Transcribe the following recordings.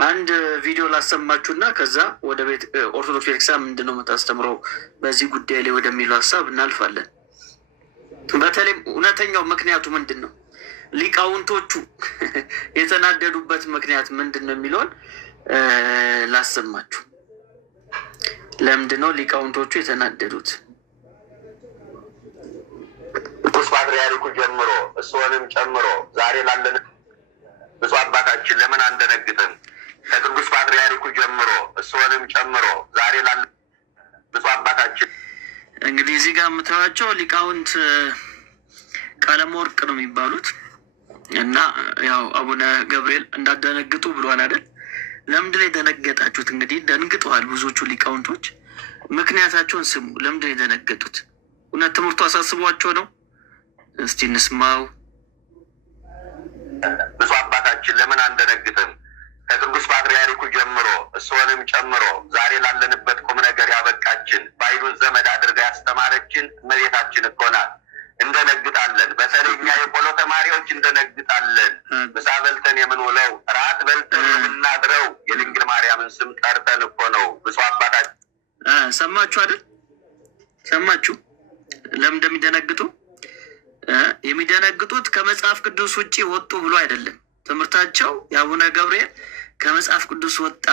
አንድ ቪዲዮ ላሰማችሁና ከዛ ወደ ቤት ኦርቶዶክስ ቤተክርስቲያን ምንድነው የምታስተምረው በዚህ ጉዳይ ላይ ወደሚለው ሀሳብ እናልፋለን። በተለይም እውነተኛው ምክንያቱ ምንድን ነው? ሊቃውንቶቹ የተናደዱበት ምክንያት ምንድን ነው የሚለውን ላሰማችሁ። ለምንድነው ሊቃውንቶቹ የተናደዱት? ቅዱስ ፓትርያርኩ ጀምሮ እሱንም ጨምሮ ዛሬ ላለን ብፁዕ አባታችን ለምን አንደነግጥም? ከቅዱስ ፓትርያርኩ ጀምሮ እሱንም ጨምሮ ዛሬ ላለን ብፁዕ አባታችን እንግዲህ እዚህ ጋር የምታዩቸው ሊቃውንት ቀለም ወርቅ ነው የሚባሉት እና ያው አቡነ ገብርኤል እንዳደነግጡ ብሏል አይደል? ለምንድን ነው የደነገጣችሁት? እንግዲህ ደንግጠዋል ብዙዎቹ ሊቃውንቶች። ምክንያታቸውን ስሙ። ለምንድን ነው የደነገጡት? እውነት ትምህርቱ አሳስቧቸው ነው? እስቲ እንስማው። ብፁዕ አባታችን ለምን አንደነግጥም? ከቅዱስ ፓትርያርኩ ጀምሮ እሱንም ጨምሮ ዛሬ ላለንበት ቁም ነገር ያበቃችን ባይሉን ዘመድ አድርጋ ያስተማረችን እመቤታችን እኮ ናት። እንደነግጣለን። በተለይ እኛ የቆሎ ተማሪዎች እንደነግጣለን። ምሳ በልተን የምንውለው ራት በልተን የምናድረው የድንግል ማርያምን ስም ጠርተን እኮ ነው። ብፁዕ አባታችን ሰማችሁ አይደል? ሰማችሁ ለምን እንደሚደነግጡ? የሚደነግጡት ከመጽሐፍ ቅዱስ ውጭ ወጡ ብሎ አይደለም። ትምህርታቸው የአቡነ ገብርኤል ከመጽሐፍ ቅዱስ ወጣ፣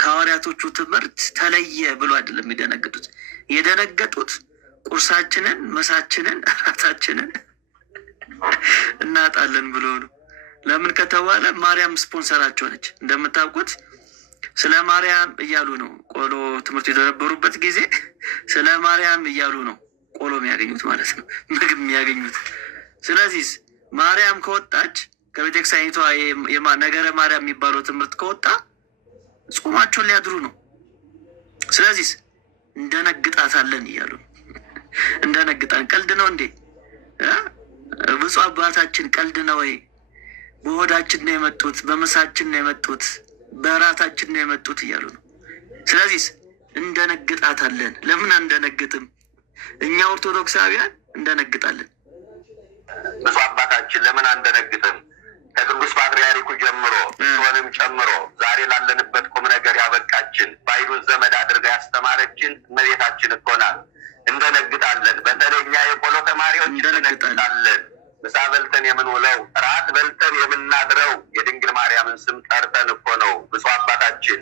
ከሐዋርያቶቹ ትምህርት ተለየ ብሎ አይደለም የሚደነግጡት። የደነገጡት ቁርሳችንን፣ መሳችንን፣ እራታችንን እናጣለን ብሎ ነው። ለምን ከተባለ ማርያም ስፖንሰራቸው ነች። እንደምታውቁት ስለ ማርያም እያሉ ነው ቆሎ ትምህርት የደነበሩበት ጊዜ ስለ ማርያም እያሉ ነው ቆሎ የሚያገኙት ማለት ነው፣ ምግብ የሚያገኙት። ስለዚህ ማርያም ከወጣች ከቤተክርስቲያኒቷ ነገረ ማርያም የሚባለው ትምህርት ከወጣ ጾማቸውን ሊያድሩ ነው። ስለዚህ እንደነግጣታለን እያሉ ነው። እንደነግጣለን። ቀልድ ነው እንዴ? ብፁዕ አባታችን ቀልድ ነው ወይ? በሆዳችን ነው የመጡት፣ በምሳችን ነው የመጡት፣ በራታችን ነው የመጡት እያሉ ነው። ስለዚህ እንደነግጣታለን። ለምን አንደነግጥም? እኛ ኦርቶዶክሳውያን እንደነግጣለን። ብፁዕ አባታችን ለምን አንደነግጥም? ከቅዱስ ፓትርያርኩ ጀምሮ እሱንም ጨምሮ ዛሬ ላለንበት ቁም ነገር ያበቃችን ባይሉን ዘመድ አድርጋ ያስተማረችን እመቤታችን እኮ ናት። እንደነግጣለን። በተለይ እኛ የቆሎ ተማሪዎች እንደነግጣለን። ምሳ በልተን የምንውለው ራት በልተን የምናድረው የድንግል ማርያምን ስም ጠርተን እኮ ነው። ብፁዕ አባታችን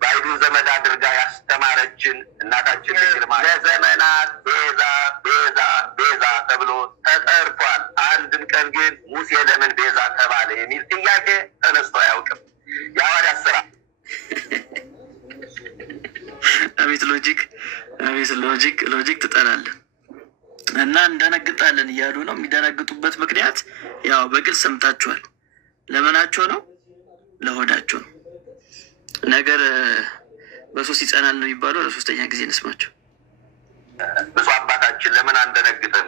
ባይሉን ዘመድ አድርጋ ያስተማረችን እናታችን ድንግል ማርያም ለዘመናት ቤዛ ቤዛ ቤዛ ተብሎ ተጠርቷል። አንድም ቀን ግን ሙሴ ለምን ቤዛ ተባለ የሚል ጥያቄ ተነስቶ አያውቅም። የሐዋርያት ሥራ አቤት ሎጂክ! አቤት ሎጂክ ትጠላለህ። እና እንደነግጣለን እያሉ ነው። የሚደነግጡበት ምክንያት ያው በግልጽ ሰምታችኋል። ለምናቸው ነው? ለሆዳቸው ነው። ነገር በሶስት ይጸናል ነው የሚባለው። ለሶስተኛ ጊዜ እንስማቸው። ብፁዕ አባታችን ለምን አንደነግጥም?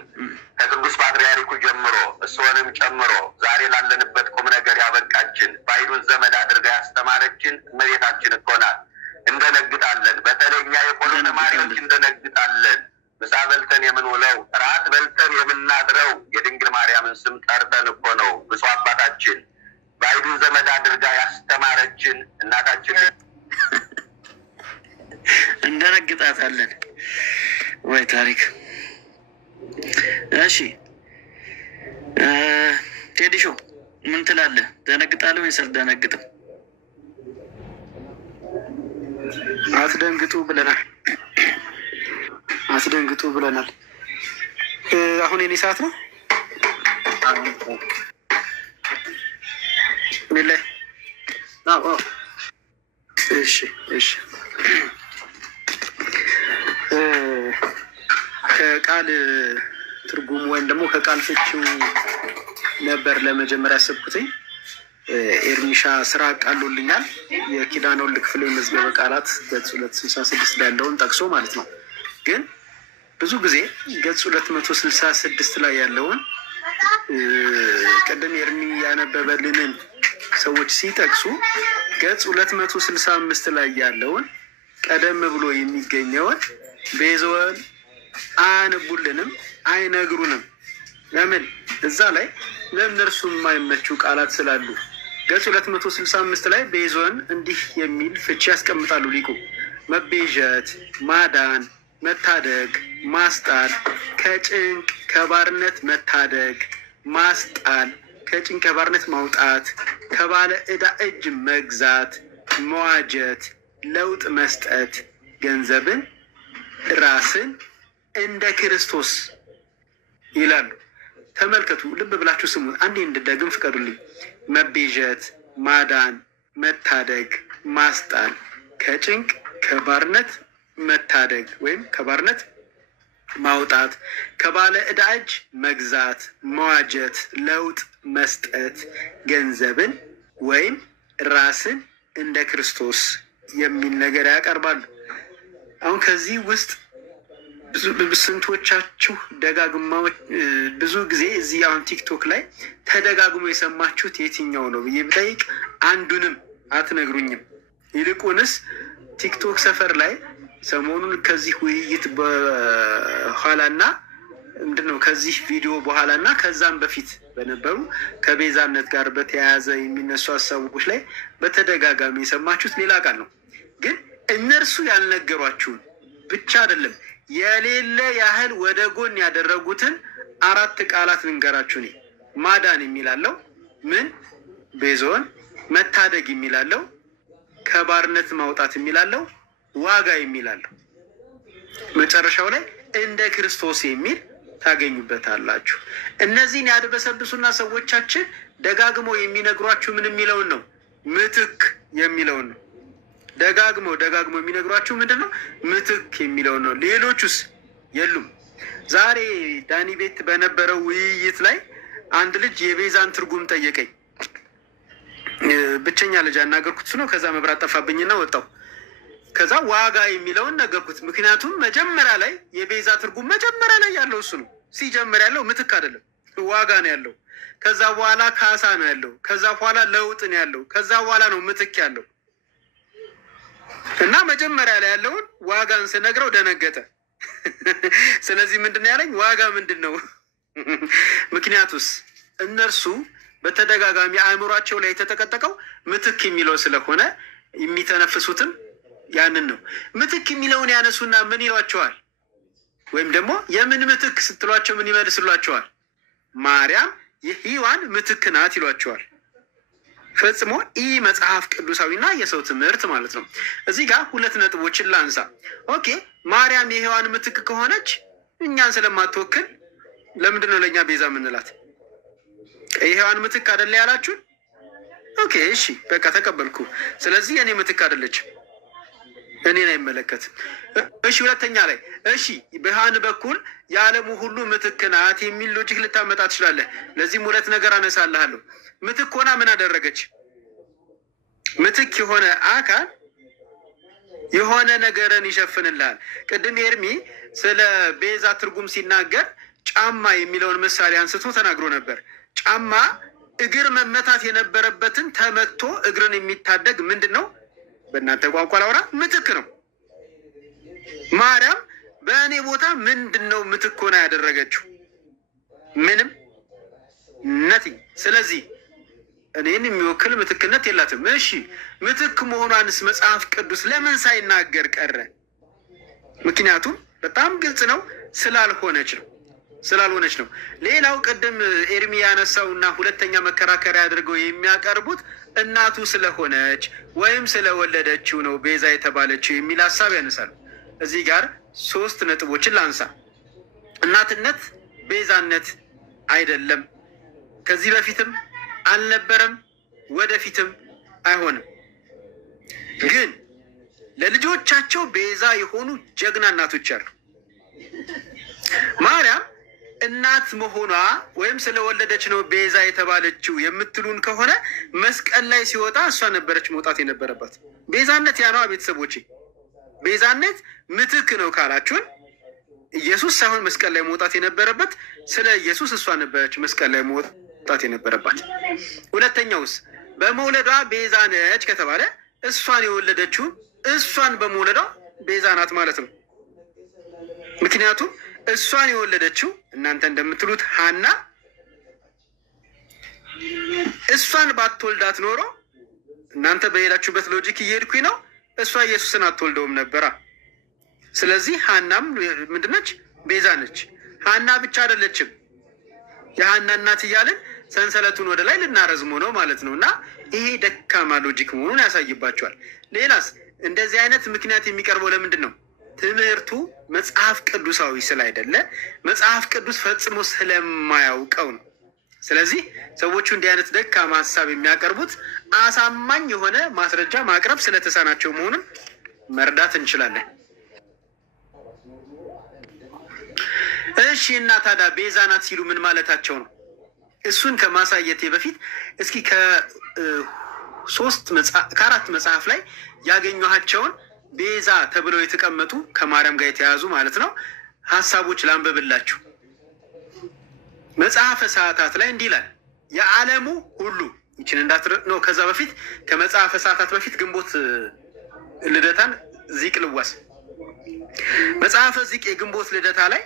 ከቅዱስ ፓትርያርኩ ጀምሮ እሱንም ጨምሮ ዛሬ ላለንበት ቁም ነገር ያበቃችን ባይሉን ዘመድ አድርጋ ያስተማረችን እመቤታችን እኮ ናት። እንደነግጣለን። በተለይ እኛ የቆሎ ተማሪዎች እንደነግጣለን። ምሳ በልተን የምንውለው ራት በልተን የምናድረው የድንግል ማርያምን ስም ጠርተን እኮ ነው። ብፁዕ አባታችን ባይሉን ዘመድ አድርጋ ያስተማረችን እናታችን እንደነግጣታለን ወይ ታሪክ። እሺ ቴዲሾ ምን ትላለህ? ደነግጣለህ ወይስ አልደነግጥም? አትደንግጡ ብለናል። አሁን የኔ ሰዓት ነው። ምን ላይ? እሺ ከቃል ትርጉም ወይም ደግሞ ከቃል ፍቺው ነበር ለመጀመሪያ ያሰብኩትኝ። ኤርሚሻ ስራ አቃሎልኛል። የኪዳነ ወልድ ክፍሌ መዝገበ ቃላት ገጽ 266 ላይ ያለውን ጠቅሶ ማለት ነው። ግን ብዙ ጊዜ ገጽ 266 ላይ ያለውን ቅድም ኤርሚ ያነበበልንን ሰዎች ሲጠቅሱ ገጽ 265 ላይ ያለውን ቀደም ብሎ የሚገኘውን ቤዘወል አያነቡልንም፣ አይነግሩንም። ለምን? እዛ ላይ ለእነርሱ የማይመቹ ቃላት ስላሉ ገጽ 265 ላይ ቤዞን እንዲህ የሚል ፍቺ ያስቀምጣሉ ሊቁ። መቤዠት፣ ማዳን፣ መታደግ፣ ማስጣል፣ ከጭንቅ ከባርነት መታደግ፣ ማስጣል፣ ከጭንቅ ከባርነት ማውጣት፣ ከባለ ዕዳ እጅ መግዛት፣ መዋጀት፣ ለውጥ መስጠት፣ ገንዘብን፣ ራስን እንደ ክርስቶስ ይላሉ። ተመልከቱ፣ ልብ ብላችሁ ስሙ። አንዴ እንድደግም ፍቀዱልኝ። መቤዠት፣ ማዳን፣ መታደግ፣ ማስጣል፣ ከጭንቅ ከባርነት መታደግ ወይም ከባርነት ማውጣት፣ ከባለ ዕዳ እጅ መግዛት፣ መዋጀት፣ ለውጥ መስጠት፣ ገንዘብን ወይም ራስን እንደ ክርስቶስ የሚል ነገር ያቀርባሉ። አሁን ከዚህ ውስጥ ስንቶቻችሁ ብዙ ጊዜ እዚህ አሁን ቲክቶክ ላይ ተደጋግሞ የሰማችሁት የትኛው ነው ብዬ ብጠይቅ አንዱንም አትነግሩኝም። ይልቁንስ ቲክቶክ ሰፈር ላይ ሰሞኑን ከዚህ ውይይት በኋላና ምንድነው ከዚህ ቪዲዮ በኋላና ከዛም በፊት በነበሩ ከቤዛነት ጋር በተያያዘ የሚነሱ ሀሳቦች ላይ በተደጋጋሚ የሰማችሁት ሌላ ቃል ነው። ግን እነርሱ ያልነገሯችሁን ብቻ አይደለም የሌለ ያህል ወደ ጎን ያደረጉትን 4 ቃላት ልንገራችሁ። እኔ ማዳን የሚላለው ምን ቤዞን፣ መታደግ የሚላለው ከባርነት ማውጣት የሚላለው ዋጋ የሚላለው መጨረሻው ላይ እንደ ክርስቶስ የሚል ታገኙበታላችሁ። እነዚህን ያድበሰብሱና ሰዎቻችን ደጋግመው የሚነግሯችሁ ምን የሚለውን ነው? ምትክ የሚለውን ነው። ደጋግመው የሚነግሯችሁ ምንድን ነው? ምትክ የሚለውን ነው። ሌሎቹስ የሉም። ዛሬ ዳኒ ቤት በነበረው ውይይት ላይ አንድ ልጅ የቤዛን ትርጉም ጠየቀኝ። ብቸኛ ልጅ ያናገርኩት ነው። ከዛ መብራት ጠፋብኝና ወጣው። ከዛ ዋጋ የሚለውን ነገርኩት። ምክንያቱም መጀመሪያ ላይ የቤዛ ትርጉም መጀመሪያ ላይ ያለው እሱ ነው። ሲጀምር ያለው ምትክ አይደለም፣ ዋጋ ነው ያለው። ከዛ በኋላ ካሳ ነው ያለው። ከዛ በኋላ ለውጥ ነው ያለው። ከዛ በኋላ ነው ምትክ ያለው። እና መጀመሪያ ላይ ያለውን ዋጋን ስነግረው ደነገጠ። ስለዚህ ምንድን ነው ያለኝ? ዋጋ ምንድን ነው? ምክንያቱስ እነርሱ በተደጋጋሚ አእምሯቸው ላይ የተጠቀጠቀው ምትክ የሚለው ስለሆነ የሚተነፍሱትም ያንን ነው። ምትክ የሚለውን ያነሱና ምን ይሏቸዋል? ወይም ደግሞ የምን ምትክ ስትሏቸው ምን ይመልስሏቸዋል? ማርያም የሔዋን ምትክ ናት ይሏቸዋል። ፈጽሞ ኢ መጽሐፍ ቅዱሳዊና የሰው ትምህርት ማለት ነው። እዚህ ጋር 2 ነጥቦችን ላንሳ። ኦኬ፣ ማርያም የሔዋን ምትክ ከሆነች እኛን ስለማትወክል ለምንድን ነው ለእኛ ቤዛ የምንላት? የሔዋን ምትክ አይደለ ያላችሁን? ኦኬ፣ እሺ፣ በቃ ተቀበልኩ። ስለዚህ የኔ ምትክ አይደለችም፣ እኔን አይመለከትም። እሺ፣ ሁለተኛ ላይ እሺ፣ በሔዋን በኩል የዓለሙ ሁሉ ምትክ ናት የሚል ሎጂክ ልታመጣ ትችላለህ። ለዚህም 2 ነገር አነሳልሃለሁ። ምትክ ሆና ምን አደረገች? ምትክ የሆነ አካል የሆነ ነገርን ይሸፍንልሃል። ቅድም ኤርሚ ስለ ቤዛ ትርጉም ሲናገር ጫማ የሚለውን ምሳሌ አንስቶ ተናግሮ ነበር። ጫማ እግር መመታት የነበረበትን ተመቶ እግርን የሚታደግ ምንድን ነው? በእናንተ ቋንቋ ላውራ፣ ምትክ ነው። ማርያም በእኔ ቦታ ምንድን ነው ምትክ ሆና ያደረገችው? ምንም ነቲንግ። ስለዚህ እኔን የሚወክል ምትክነት የላትም። እሺ፣ ምትክ መሆኗንስ መጽሐፍ ቅዱስ ለምን ሳይናገር ቀረ? ምክንያቱም በጣም ግልጽ ነው፣ ስላልሆነች ነው። ሌላው ቅድም ኤርሚ ያነሳው እና ሁለተኛ መከራከሪያ አድርገው የሚያቀርቡት እናቱ ስለሆነች ወይም ስለወለደችው ነው ቤዛ የተባለችው የሚል ሀሳብ ያነሳሉ። እዚህ ጋር 3 ነጥቦችን ላንሳ። እናትነት ቤዛነት አይደለም። ከዚህ በፊትም አልነበረም፣ ወደፊትም አይሆንም። ግን ለልጆቻቸው ቤዛ የሆኑ ጀግና እናቶች አሉ። ማርያም እናት መሆኗ ወይም ስለወለደች ነው ቤዛ የተባለችው የምትሉን ከሆነ መስቀል ላይ ሲወጣ እሷ ነበረች መውጣት የነበረባት። ቤዛነት ያ ነዋ ቤተሰቦቼ። ቤዛነት ምትክ ነው ካላችሁን ኢየሱስ ሳይሆን መስቀል ላይ መውጣት የነበረበት፣ ስለ ኢየሱስ እሷ ነበረች መስቀል ላይ መውጣት የነበረባት። ሁለተኛውስ በመውለዷ ቤዛ ነች ከተባለ እሷን የወለደችው እሷን በመውለዷ ቤዛ ናት ማለት ነው። ምክንያቱም እሷን የወለደችው እናንተ እንደምትሉት ሐና እሷን ባትወልዳት ኖሮ እናንተ በሄዳችሁበት ሎጂክ እየሄድኩኝ ነው፣ እሷ ኢየሱስን አትወልደውም ነበራ። ስለዚህ ሀናም ምንድነች? ቤዛ ነች። ሀና ብቻ አይደለችም። የሀና እናት እያልን ሰንሰለቱን ወደ ላይ ልናረዝሙ ነው ማለት ነው። እና ይሄ ደካማ ሎጂክ መሆኑን ያሳይባቸዋል። ሌላስ እንደዚህ አይነት ምክንያት የሚቀርበው ለምንድን ነው? ትምህርቱ መጽሐፍ ቅዱሳዊ ስላይደለ መጽሐፍ ቅዱስ ፈጽሞ ስለማያውቀው ነው። ስለዚህ ሰዎቹ እንዲህ አይነት ደካማ ሀሳብ የሚያቀርቡት አሳማኝ የሆነ ማስረጃ ማቅረብ ስለተሳናቸው መሆኑን መርዳት እንችላለን። እሺ እና ታዲያ ቤዛ ናት ሲሉ ምን ማለታቸው ነው? እሱን ከማሳየቴ በፊት እስኪ ከአራት መጽሐፍ ላይ ያገኘኋቸውን ቤዛ ተብለው የተቀመጡ ከማርያም ጋር የተያዙ ማለት ነው ሀሳቦች ላንበብላችሁ። መጽሐፈ ሰዓታት ላይ እንዲህ ይላል፣ የዓለሙ ሁሉ ይችን ነው። ከዛ በፊት ከመጽሐፈ ሰዓታት በፊት ግንቦት ልደታን ዚቅ ልዋስ። መጽሐፈ ዚቅ የግንቦት ልደታ ላይ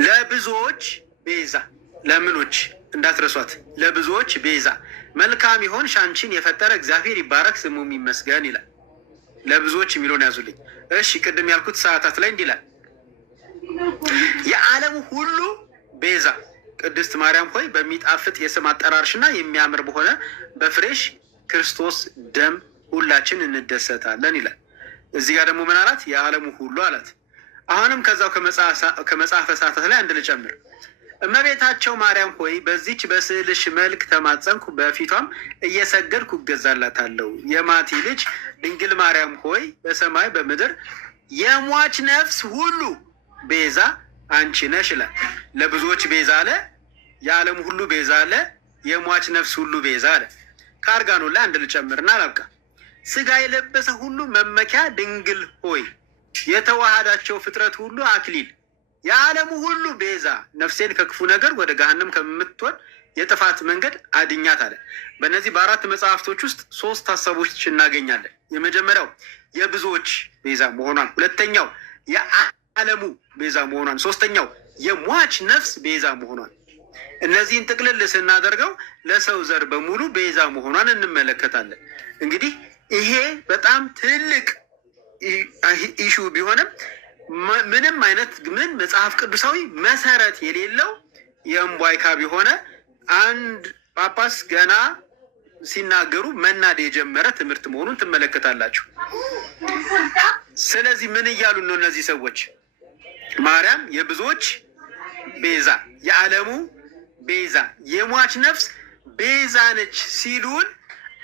ለብዙዎች ቤዛ፣ ለምኖች እንዳትረሷት፣ ለብዙዎች ቤዛ መልካም ይሆን ሻንቺን የፈጠረ እግዚአብሔር ይባረክ ስሙም ይመስገን ይላል። ለብዙዎች የሚለውን ያዙልኝ። እሺ ቅድም ያልኩት ሰዓታት ላይ እንዲህ ይላል፣ የዓለም ሁሉ ቤዛ ቅድስት ማርያም ሆይ በሚጣፍጥ የስም አጠራርሽና የሚያምር በሆነ በፍሬሽ ክርስቶስ ደም ሁላችን እንደሰታለን ይላል። እዚህ ጋር ደግሞ ምን አላት? የዓለሙ ሁሉ አላት። አሁንም ከዛው ከመጽሐፈ ሰዓታት ላይ አንድ ልጨምር። እመቤታቸው ማርያም ሆይ በዚች በስዕልሽ መልክ ተማጸንኩ፣ በፊቷም እየሰገድኩ እገዛላታለሁ። የማቲ ልጅ ድንግል ማርያም ሆይ በሰማይ በምድር የሟች ነፍስ ሁሉ ቤዛ አንቺ ነሽ ይላል። ለብዙዎች ቤዛ አለ፣ የዓለም ሁሉ ቤዛ አለ፣ የሟች ነፍስ ሁሉ ቤዛ አለ። ከአርጋኖ ላይ አንድ ልጨምርና አላብቃ። ስጋ የለበሰ ሁሉ መመኪያ ድንግል ሆይ የተዋሃዳቸው ፍጥረት ሁሉ አክሊል የዓለሙ ሁሉ ቤዛ ነፍሴን ከክፉ ነገር ወደ ገሃነም ከምትወድ የጥፋት መንገድ አድኛት አለ። በእነዚህ በአራት መጽሐፍቶች ውስጥ 3 ሀሳቦች እናገኛለን። የመጀመሪያው የብዙዎች ቤዛ መሆኗን፣ ሁለተኛው የዓለሙ ቤዛ መሆኗን፣ ሶስተኛው የሟች ነፍስ ቤዛ መሆኗን። እነዚህን ጥቅልል ስናደርገው ለሰው ዘር በሙሉ ቤዛ መሆኗን እንመለከታለን። እንግዲህ ይሄ በጣም ትልቅ ኢሹ ቢሆንም ምንም አይነት መጽሐፍ ቅዱሳዊ መሰረት የሌለው የእምቧይካ ቢሆነ አንድ ጳጳስ ገና ሲናገሩ መናድ የጀመረ ትምህርት መሆኑን ትመለከታላችሁ። ስለዚህ ምን እያሉን ነው እነዚህ ሰዎች? ማርያም የብዙዎች ቤዛ፣ የዓለሙ ቤዛ፣ የሟች ነፍስ ቤዛ ነች ሲሉን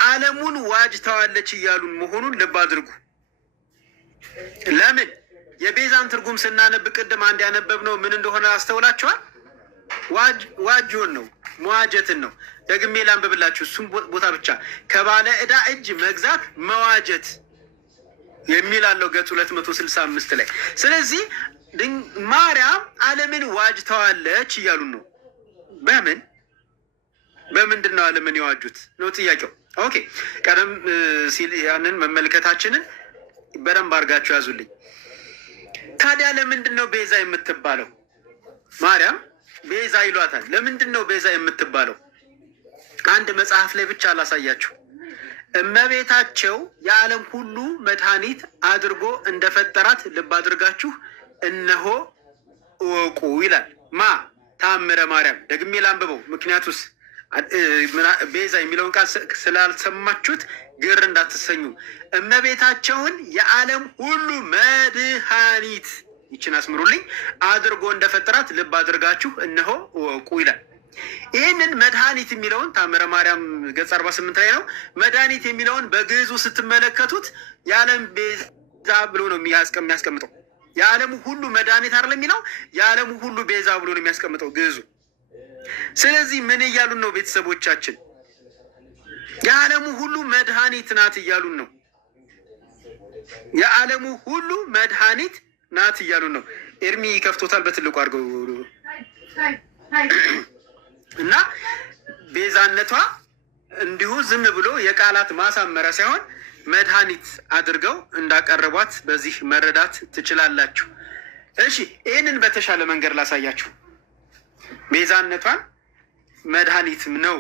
ዓለሙን ዋጅተዋለች እያሉን መሆኑን ልብ አድርጉ። ለምን? የቤዛን ትርጉም ስናነብ ቅድም አንድ ያነበብነው ምን እንደሆነ አስተውላችኋል? ዋጅን ነው፣ መዋጀትን ነው። ደግሜ ላንብብላችሁ እሱም ቦታ ብቻ። ከባለ ዕዳ እጅ መግዛት መዋጀት የሚል አለው ገጽ 265 ላይ። ስለዚህ ማርያም ዓለምን ዋጅተዋለች እያሉን ነው። በምንድን ነው ዓለምን የዋጁት ነው ጥያቄው። ኦኬ፣ ቀደም ሲል ያንን መመልከታችንን በደንብ አድርጋችሁ ያዙልኝ። ታዲያ ለምንድን ነው ቤዛ የምትባለው? ማርያም ቤዛ ይሏታል። ለምንድን ነው ቤዛ የምትባለው? አንድ መጽሐፍ ላይ ብቻ አላሳያችሁ። እመቤታቸው የዓለም ሁሉ መድኃኒት አድርጎ እንደፈጠራት ልብ አድርጋችሁ እነሆ እወቁ ይላል። ተአምረ ማርያም። ደግሜ ላንብበው፣ ምክንያቱስ ቤዛ የሚለውን ቃል ስላልሰማችሁት ግር እንዳትሰኙ። እመቤታቸውን የዓለም ሁሉ መድኃኒት ይችን አስምሩልኝ አድርጎ እንደፈጠራት ልብ አድርጋችሁ እነሆ እወቁ ይላል። ይህንን መድኃኒት የሚለውን ታምረ ማርያም ገጽ 48 ላይ ነው። መድኃኒት የሚለውን በግዕዙ ስትመለከቱት የዓለም ቤዛ ብሎ ነው የሚያስቀምጠው። የዓለሙ ሁሉ መድኃኒት አይደለም የሚለው፣ የዓለሙ ሁሉ ቤዛ ብሎ ነው የሚያስቀምጠው ግዕዙ። ስለዚህ ምን እያሉን ነው ቤተሰቦቻችን? የዓለሙ ሁሉ መድኃኒት ናት እያሉን ነው። የዓለሙ ሁሉ መድኃኒት ናት እያሉን ነው። ኤርሚ ከፍቶታል በትልቁ አድርገው እና ቤዛነቷ እንዲሁ ዝም ብሎ የቃላት ማሳመሪያ ሳይሆን መድኃኒት አድርገው እንዳቀረቧት በዚህ መረዳት ትችላላችሁ። እሺ፣ ይህንን በተሻለ መንገድ ላሳያችሁ። ቤዛነቷን መድኃኒትም ነው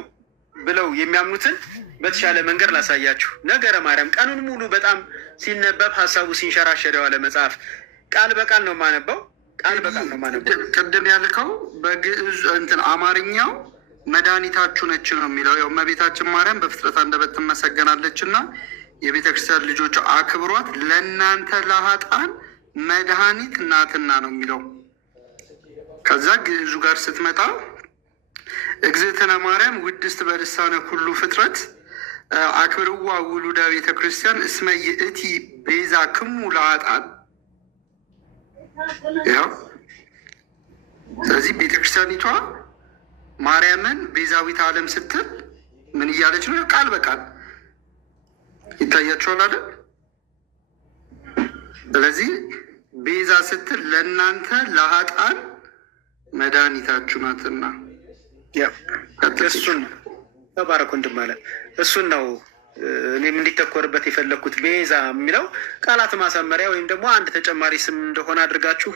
ብለው የሚያምኑትን በተሻለ መንገድ ላሳያችሁ። ነገረ ማርያም ቀኑን ሙሉ በጣም ሲነበብ ሀሳቡ ሲንሸራሸር የዋለ መጽሐፍ ቃል በቃል ነው የማነበው። ቃል በቃል ነው የማነበው። ቅድም ያልከው በግዕዝ እንትን አማርኛው መድኃኒታችሁ ነች ነው የሚለው። ያው እመቤታችን ማርያም በፍጥረት አንደበት ትመሰገናለች እና የቤተ ክርስቲያን ልጆች አክብሯት ለእናንተ ለኃጥአን መድኃኒት ናትና ነው የሚለው። ከዛ ግዕዙ ጋር ስትመጣ እግዝእትነ ማርያም ውድስት በልሳነ ኩሉ ፍጥረት አክብርዋ ውሉደ ቤተ ክርስቲያን እስመ ይእቲ ቤዛ ክሙ ለኃጥአን። ያው ስለዚህ ቤተ ክርስቲያኒቷ ማርያምን ቤዛዊት ዓለም ስትል ምን እያለች ነው? ቃል በቃል ይታያቸዋል አይደል? ስለዚህ ቤዛ ስትል ለእናንተ ለኃጥአን መድኃኒታችሁ ናትና እሱን ተባረክ ወንድም ማለት እሱን ነው እኔም እንዲተኮርበት የፈለግኩት። ቤዛ የሚለው ቃላት ማሳመሪያ ወይም ደግሞ አንድ ተጨማሪ ስም እንደሆነ አድርጋችሁ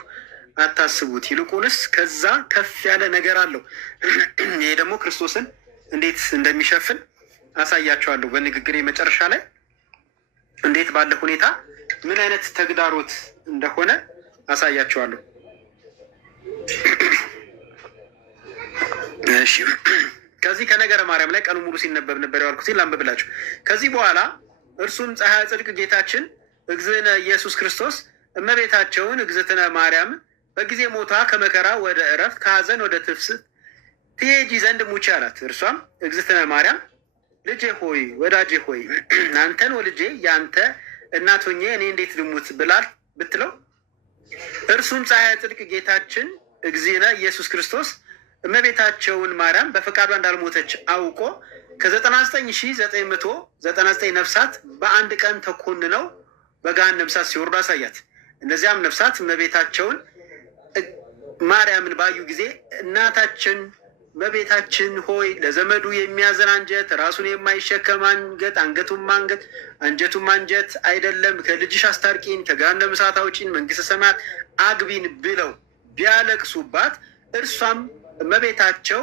አታስቡት። ይልቁንስ ከዛ ከፍ ያለ ነገር አለው። ይሄ ደግሞ ክርስቶስን እንዴት እንደሚሸፍን አሳያቸዋለሁ በንግግሬ መጨረሻ ላይ እንዴት ባለ ሁኔታ ምን አይነት ተግዳሮት እንደሆነ አሳያቸዋለሁ። እሺ ከዚህ ከነገረ ማርያም ላይ ቀኑ ሙሉ ሲነበብ ነበር ያልኩት ላንብብላችሁ። ከዚህ በኋላ እርሱም ፀሐይ ጽድቅ ጌታችን እግዝእነ ኢየሱስ ክርስቶስ እመቤታቸውን እግዝእትነ ማርያም በጊዜ ሞቷ ከመከራ ወደ እረፍት ከሐዘን ወደ ትፍስት ትሄጂ ዘንድ ሙቼ አላት። እርሷም እግዝእትነ ማርያም ልጄ ሆይ ወዳጄ ሆይ አንተን ወልጄ ያንተ እናት ሆኜ እኔ እንዴት ልሙት ብላል ብትለው፣ እርሱም ፀሐይ ጽድቅ ጌታችን እግዚእነ ኢየሱስ ክርስቶስ እመቤታቸውን ማርያም በፈቃዷ እንዳልሞተች አውቆ ከ99,999 ነፍሳት በአንድ ቀን ተኮንነው በገሃነመ እሳት ሲወርዱ አሳያት። እነዚያም ነፍሳት እመቤታቸውን ማርያምን ባዩ ጊዜ እናታችን እመቤታችን ሆይ ለዘመዱ የሚያዘን አንጀት፣ ራሱን የማይሸከም አንገት፣ አንገቱም አንገት አንጀቱም አንጀት አይደለም፣ ከልጅሽ አስታርቂን፣ ከገሃነመ እሳት አውጪን፣ መንግስተ ሰማያት አግቢን ብለው ቢያለቅሱባት፣ እርሷም እመቤታቸው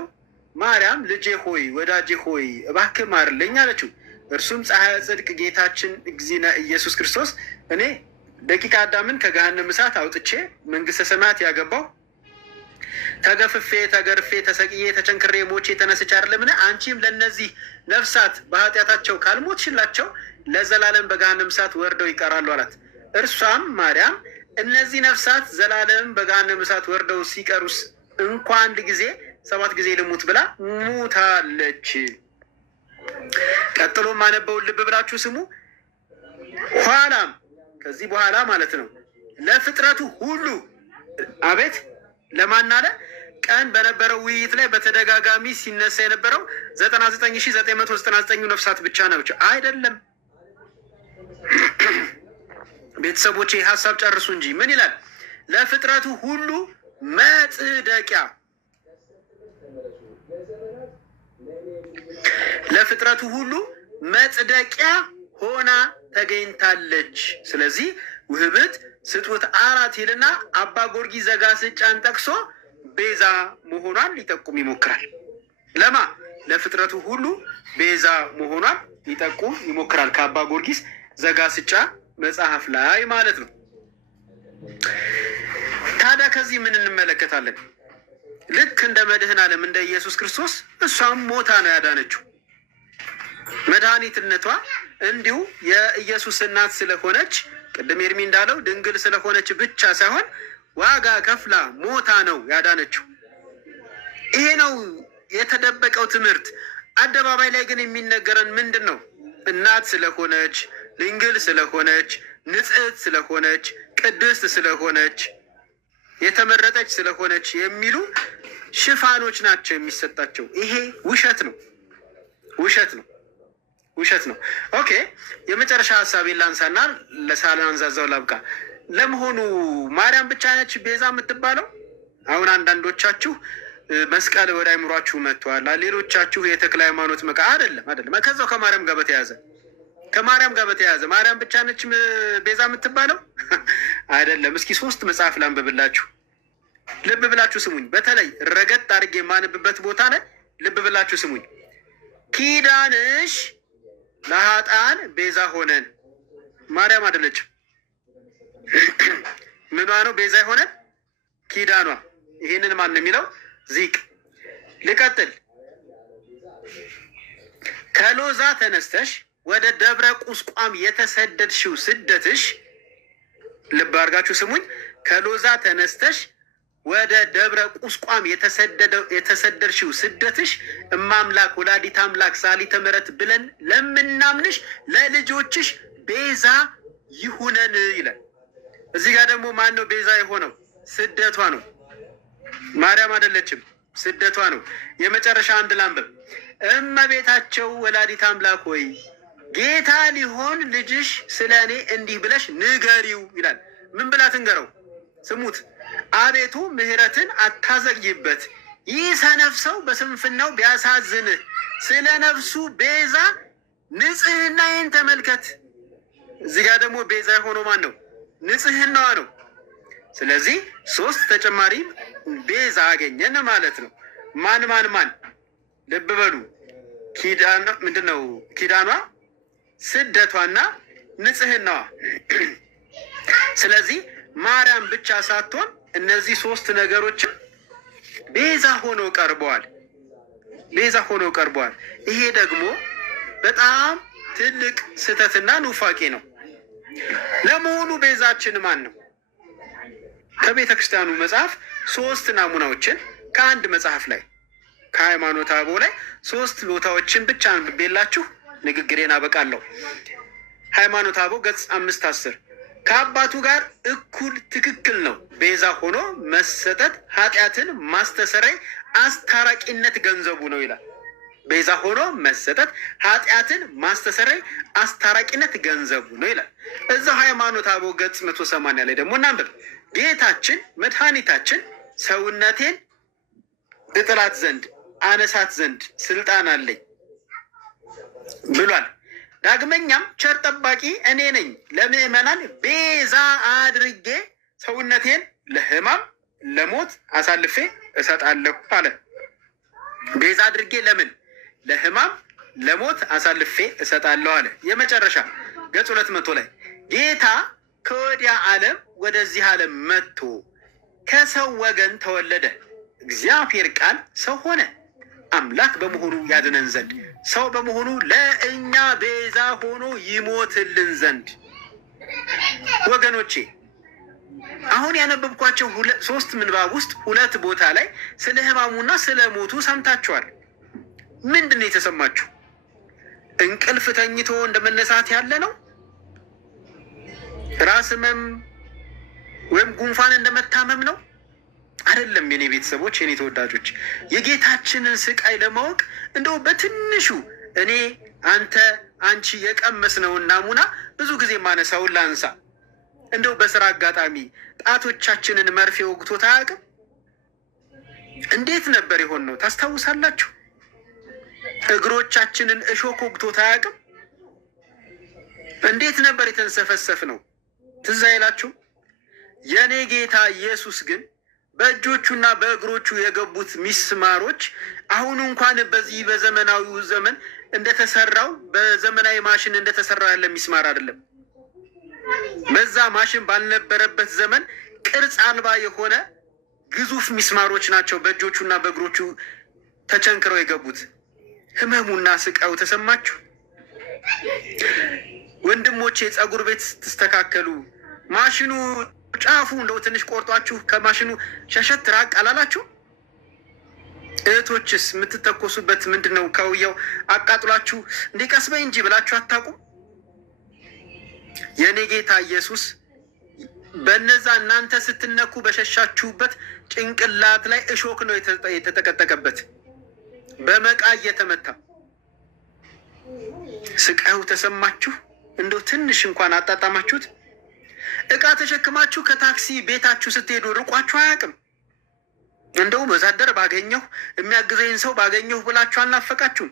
ማርያም ልጄ ሆይ ወዳጄ ሆይ እባክህ ማርልኝ አለችው። እርሱም ፀሐይ ጽድቅ ጌታችን እግዚእነ ኢየሱስ ክርስቶስ እኔ ደቂቀ አዳምን ከገሃነመ እሳት አውጥቼ መንግስተ ሰማያት ያገባው ተገፍፌ ተገርፌ ተሰቅዬ ተቸንክሬ ሞቼ ተነስቼ አይደለምን? አንቺም ለእነዚህ ነፍሳት በኃጢአታቸው ካልሞትሽላቸው ለዘላለም በገሃነመ እሳት ወርደው ይቀራሉ አላት። እርሷም ማርያም እነዚህ ነፍሳት ዘላለም በገሃነመ እሳት ወርደው ሲቀሩስ እንኳ አንድ ጊዜ 7 ጊዜ ልሙት ብላ ሙታለች። ቀጥሎ ማነበውን ልብ ብላችሁ ስሙ። ኋላም ከዚህ በኋላ ማለት ነው ለፍጥረቱ ሁሉ አቤት ለማን አለ? ቀን በነበረው ውይይት ላይ በተደጋጋሚ ሲነሳ የነበረው 99,999 ነፍሳት ብቻ ናቸው አይደለም። ቤተሰቦቼ ሀሳብ ጨርሱ እንጂ ምን ይላል? ለፍጥረቱ ሁሉ መጽደቂያ፣ ለፍጥረቱ ሁሉ መጽደቂያ ሆና ተገኝታለች። ስለዚህ ውህብት ስጡት አራት ይልና አባ ጊዮርጊስ ዘጋስጫን ጠቅሶ ቤዛ መሆኗን ሊጠቁም ይሞክራል። ለማ ለፍጥረቱ ሁሉ ቤዛ መሆኗን ሊጠቁም ይሞክራል ከአባ ጊዮርጊስ ዘጋስጫ መጽሐፍ ላይ ማለት ነው። ታዲያ ከዚህ ምን እንመለከታለን? ልክ እንደ መድህን ዓለም እንደ ኢየሱስ ክርስቶስ እሷም ሞታ ነው ያዳነችው። መድኃኒትነቷ እንዲሁ የኢየሱስ እናት ስለሆነች ቅድም ኤርሚ እንዳለው ድንግል ስለሆነች ብቻ ሳይሆን ዋጋ ከፍላ ሞታ ነው ያዳነችው። ይሄ ነው የተደበቀው ትምህርት። አደባባይ ላይ ግን የሚነገረን ምንድን ነው? እናት ስለሆነች፣ ድንግል ስለሆነች፣ ንጽሕት ስለሆነች፣ ቅድስት ስለሆነች፣ የተመረጠች ስለሆነች የሚሉ ሽፋኖች ናቸው የሚሰጣቸው። ይሄ ውሸት ነው፣ ውሸት ነው፣ ውሸት ነው። ኦኬ፣ የመጨረሻ ሀሳቤን ላንሳና ለሳላንዛዛው ላብቃ። ለመሆኑ ማርያም ብቻ ነች ቤዛ የምትባለው? አሁን አንዳንዶቻችሁ መስቀል ወደ አይምሯችሁ መጥቷል። ሌሎቻችሁ የተክለ ሃይማኖት መቃ አይደለም፣ አይደለም። ከዛው ከማርያም ጋር በተያያዘ ከማርያም ጋር በተያያዘ ማርያም ብቻ ነች ቤዛ የምትባለው አይደለም። እስኪ 3 መጽሐፍ ላንብብላችሁ። ልብ ብላችሁ ስሙኝ። በተለይ ረገጥ አድርጌ የማንብበት ቦታ ላይ ልብ ብላችሁ ስሙኝ። ኪዳንሽ ለኃጥአን ቤዛ ሆነን። ማርያም አይደለችም። ምኗ ነው ቤዛ የሆነን? ኪዳኗ። ይህንን ማን ነው የሚለው? ዚቅ። ልቀጥል። ከሎዛ ተነስተሽ ወደ ደብረ ቁስቋም የተሰደድሽው ስደትሽ፣ ልብ አድርጋችሁ ስሙኝ። ከሎዛ ተነስተሽ ወደ ደብረ ቁስቋም የተሰደድሽው ስደትሽ እማምላክ ወላዲት አምላክ ሳሊተ ምሕረት ብለን ለምናምንሽ ለልጆችሽ ቤዛ ይሁነን ይላል። እዚህ ጋር ደግሞ ማን ነው ቤዛ የሆነው? ስደቷ ነው። ማርያም አይደለችም፣ ስደቷ ነው። የመጨረሻ አንድ ላንብብ። እመቤታቸው ወላዲት አምላክ ሆይ ጌታ ሊሆን ልጅሽ ስለ እኔ እንዲህ ብለሽ ንገሪው ይላል። ምን ብላ ትንገረው? ስሙት። አቤቱ ምሕረትን አታዘግይበት፣ ይህ ሰነፍ ሰው በስንፍናው ቢያሳዝንህ ስለ ነፍሱ ቤዛ ንጽሕናዬን ተመልከት። እዚህ ጋር ደግሞ ቤዛ የሆነው ማን ነው? ንጽሕናዋ ነው። ስለዚህ 3 ተጨማሪ ቤዛ አገኘን ማለት ነው። ማን ማን ማን? ልብ በሉ። ኪዳኗ ምንድን ነው? ኪዳኗ፣ ስደቷና ንጽሕናዋ። ስለዚህ ማርያም ብቻ ሳትሆን እነዚህ 3 ነገሮችን ቤዛ ሆነው ቀርበዋል። ቤዛ ሆነው ቀርበዋል። ይሄ ደግሞ በጣም ትልቅ ስህተትና ኑፋቄ ነው። ለመሆኑ ቤዛችን ማን ነው? ከቤተ ክርስቲያኑ መጽሐፍ 3 ናሙናዎችን ከአንድ መጽሐፍ ላይ ከሃይማኖተ አበው ላይ 3 ቦታዎችን ብቻ አንብቤላችሁ ንግግሬን አበቃለሁ። ሃይማኖተ አበው ገጽ 510 ከአባቱ ጋር እኩል ትክክል ነው። ቤዛ ሆኖ መሰጠት ኃጢአትን ማስተሰረይ አስታራቂነት ገንዘቡ ነው ይላል። ቤዛ ሆኖ መሰጠት ኃጢአትን ማስተሰረይ አስታራቂነት ገንዘቡ ነው ይላል። እዛው ሃይማኖተ አበው ገጽ 180 ላይ ደግሞ እናንብብ። ጌታችን መድኃኒታችን ሰውነቴን እጥላት ዘንድ አነሳት ዘንድ ስልጣን አለኝ ብሏል። ዳግመኛም ቸር ጠባቂ እኔ ነኝ፣ ለምእመናን ቤዛ አድርጌ ሰውነቴን ለሕማም ለሞት አሳልፌ እሰጣለሁ አለ። ቤዛ አድርጌ ለምን? ለሕማም ለሞት አሳልፌ እሰጣለሁ አለ። የመጨረሻ ገጽ 200 ላይ ጌታ ከወዲያ ዓለም ወደዚህ ዓለም መጥቶ ከሰው ወገን ተወለደ። እግዚአብሔር ቃል ሰው ሆነ፣ አምላክ በመሆኑ ያድነን ዘንድ ሰው በመሆኑ ለእኛ ቤዛ ሆኖ ይሞትልን ዘንድ። ወገኖቼ አሁን ያነበብኳቸው 3 ምንባብ ውስጥ 2 ቦታ ላይ ስለ ሕማሙና ስለ ሞቱ ሰምታችኋል። ምንድን ነው የተሰማችሁ? እንቅልፍ ተኝቶ እንደመነሳት ያለ ነው? ራስ ህመም ወይም ጉንፋን እንደመታመም ነው? አይደለም። የኔ ቤተሰቦች፣ የኔ ተወዳጆች፣ የጌታችንን ስቃይ ለማወቅ እንደው በትንሹ እኔ አንተ አንቺ የቀመስነውን ናሙና ብዙ ጊዜ ማነሳውን ላንሳ። እንደው በስራ አጋጣሚ ጣቶቻችንን መርፌ ወግቶት አያውቅም? እንዴት ነበር የሆን ነው ታስታውሳላችሁ? እግሮቻችንን እሾክ ወግቶት አያውቅም? እንዴት ነበር የተንሰፈሰፍ ነው? ትዝ አይላችሁ? የኔ ጌታ ኢየሱስ ግን በእጆቹና በእግሮቹ የገቡት ሚስማሮች አሁን እንኳን በዚህ በዘመናዊው ዘመን እንደተሰራው በዘመናዊ ማሽን እንደተሰራው ያለ ሚስማር አይደለም። በዛ ማሽን ባልነበረበት ዘመን ቅርጽ አልባ የሆነ ግዙፍ ሚስማሮች ናቸው በእጆቹና በእግሮቹ ተቸንክረው የገቡት። ህመሙና ስቃዩ ተሰማችሁ? ወንድሞቼ ፀጉር ቤት ስትስተካከሉ ማሽኑ ጫፉ እንደው ትንሽ ቆርጧችሁ ከማሽኑ ሸሸት ራቅ አላላችሁ? እህቶችስ የምትተኮሱበት ምንድን ነው? ከውያው አቃጥሏችሁ እንዴ ቀስ በይ እንጂ ብላችሁ አታውቁም? የኔ ጌታ ኢየሱስ በነዛ እናንተ ስትነኩ በሸሻችሁበት ጭንቅላት ላይ እሾክ ነው የተጠቀጠቀበት፣ በመቃ እየተመታ። ስቃዩ ተሰማችሁ? እንደው ትንሽ እንኳን አጣጣማችሁት? እቃ ተሸክማችሁ ከታክሲ ቤታችሁ ስትሄዱ ርቋችሁ አያውቅም? እንደው ወዛደር ባገኘሁ የሚያግዘኝ ሰው ባገኘሁ ብላችሁ አልናፈቃችሁም?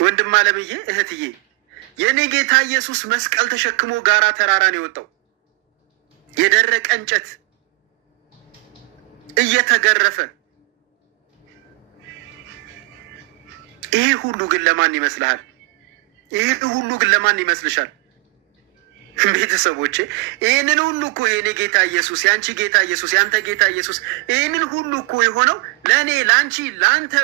ወንድም አለምዬ፣ እህትዬ፣ የኔ ጌታ ኢየሱስ መስቀል ተሸክሞ ጋራ ተራራ ነው የወጣው። የደረቀ እንጨት እየተገረፈ ይሄ ሁሉ ግን ለማን ይመስልሃል? ይሄ ሁሉ ግን ለማን ይመስልሻል? ቤተሰቦቼ ይህንን ሁሉ እኮ የእኔ ጌታ ኢየሱስ፣ የአንቺ ጌታ ኢየሱስ፣ የአንተ ጌታ ኢየሱስ ይህንን ሁሉ እኮ የሆነው ለእኔ፣ ለአንቺ፣ ለአንተ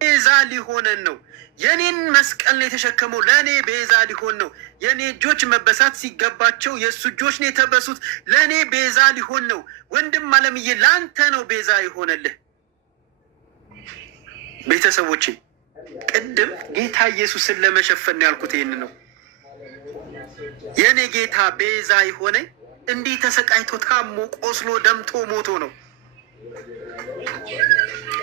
ቤዛ ሊሆነን ነው። የኔን መስቀል ነው የተሸከመው፣ ለእኔ ቤዛ ሊሆን ነው። የእኔ እጆች መበሳት ሲገባቸው የእሱ እጆች ነው የተበሱት፣ ለእኔ ቤዛ ሊሆን ነው። ወንድም አለምዬ ለአንተ ነው ቤዛ የሆነልህ። ቤተሰቦቼ ቅድም ጌታ ኢየሱስን ለመሸፈን ያልኩት ይህን ነው። የእኔ ጌታ ቤዛ የሆነኝ እንዲህ ተሰቃይቶ ታሞ ቆስሎ ደምቶ ሞቶ ነው።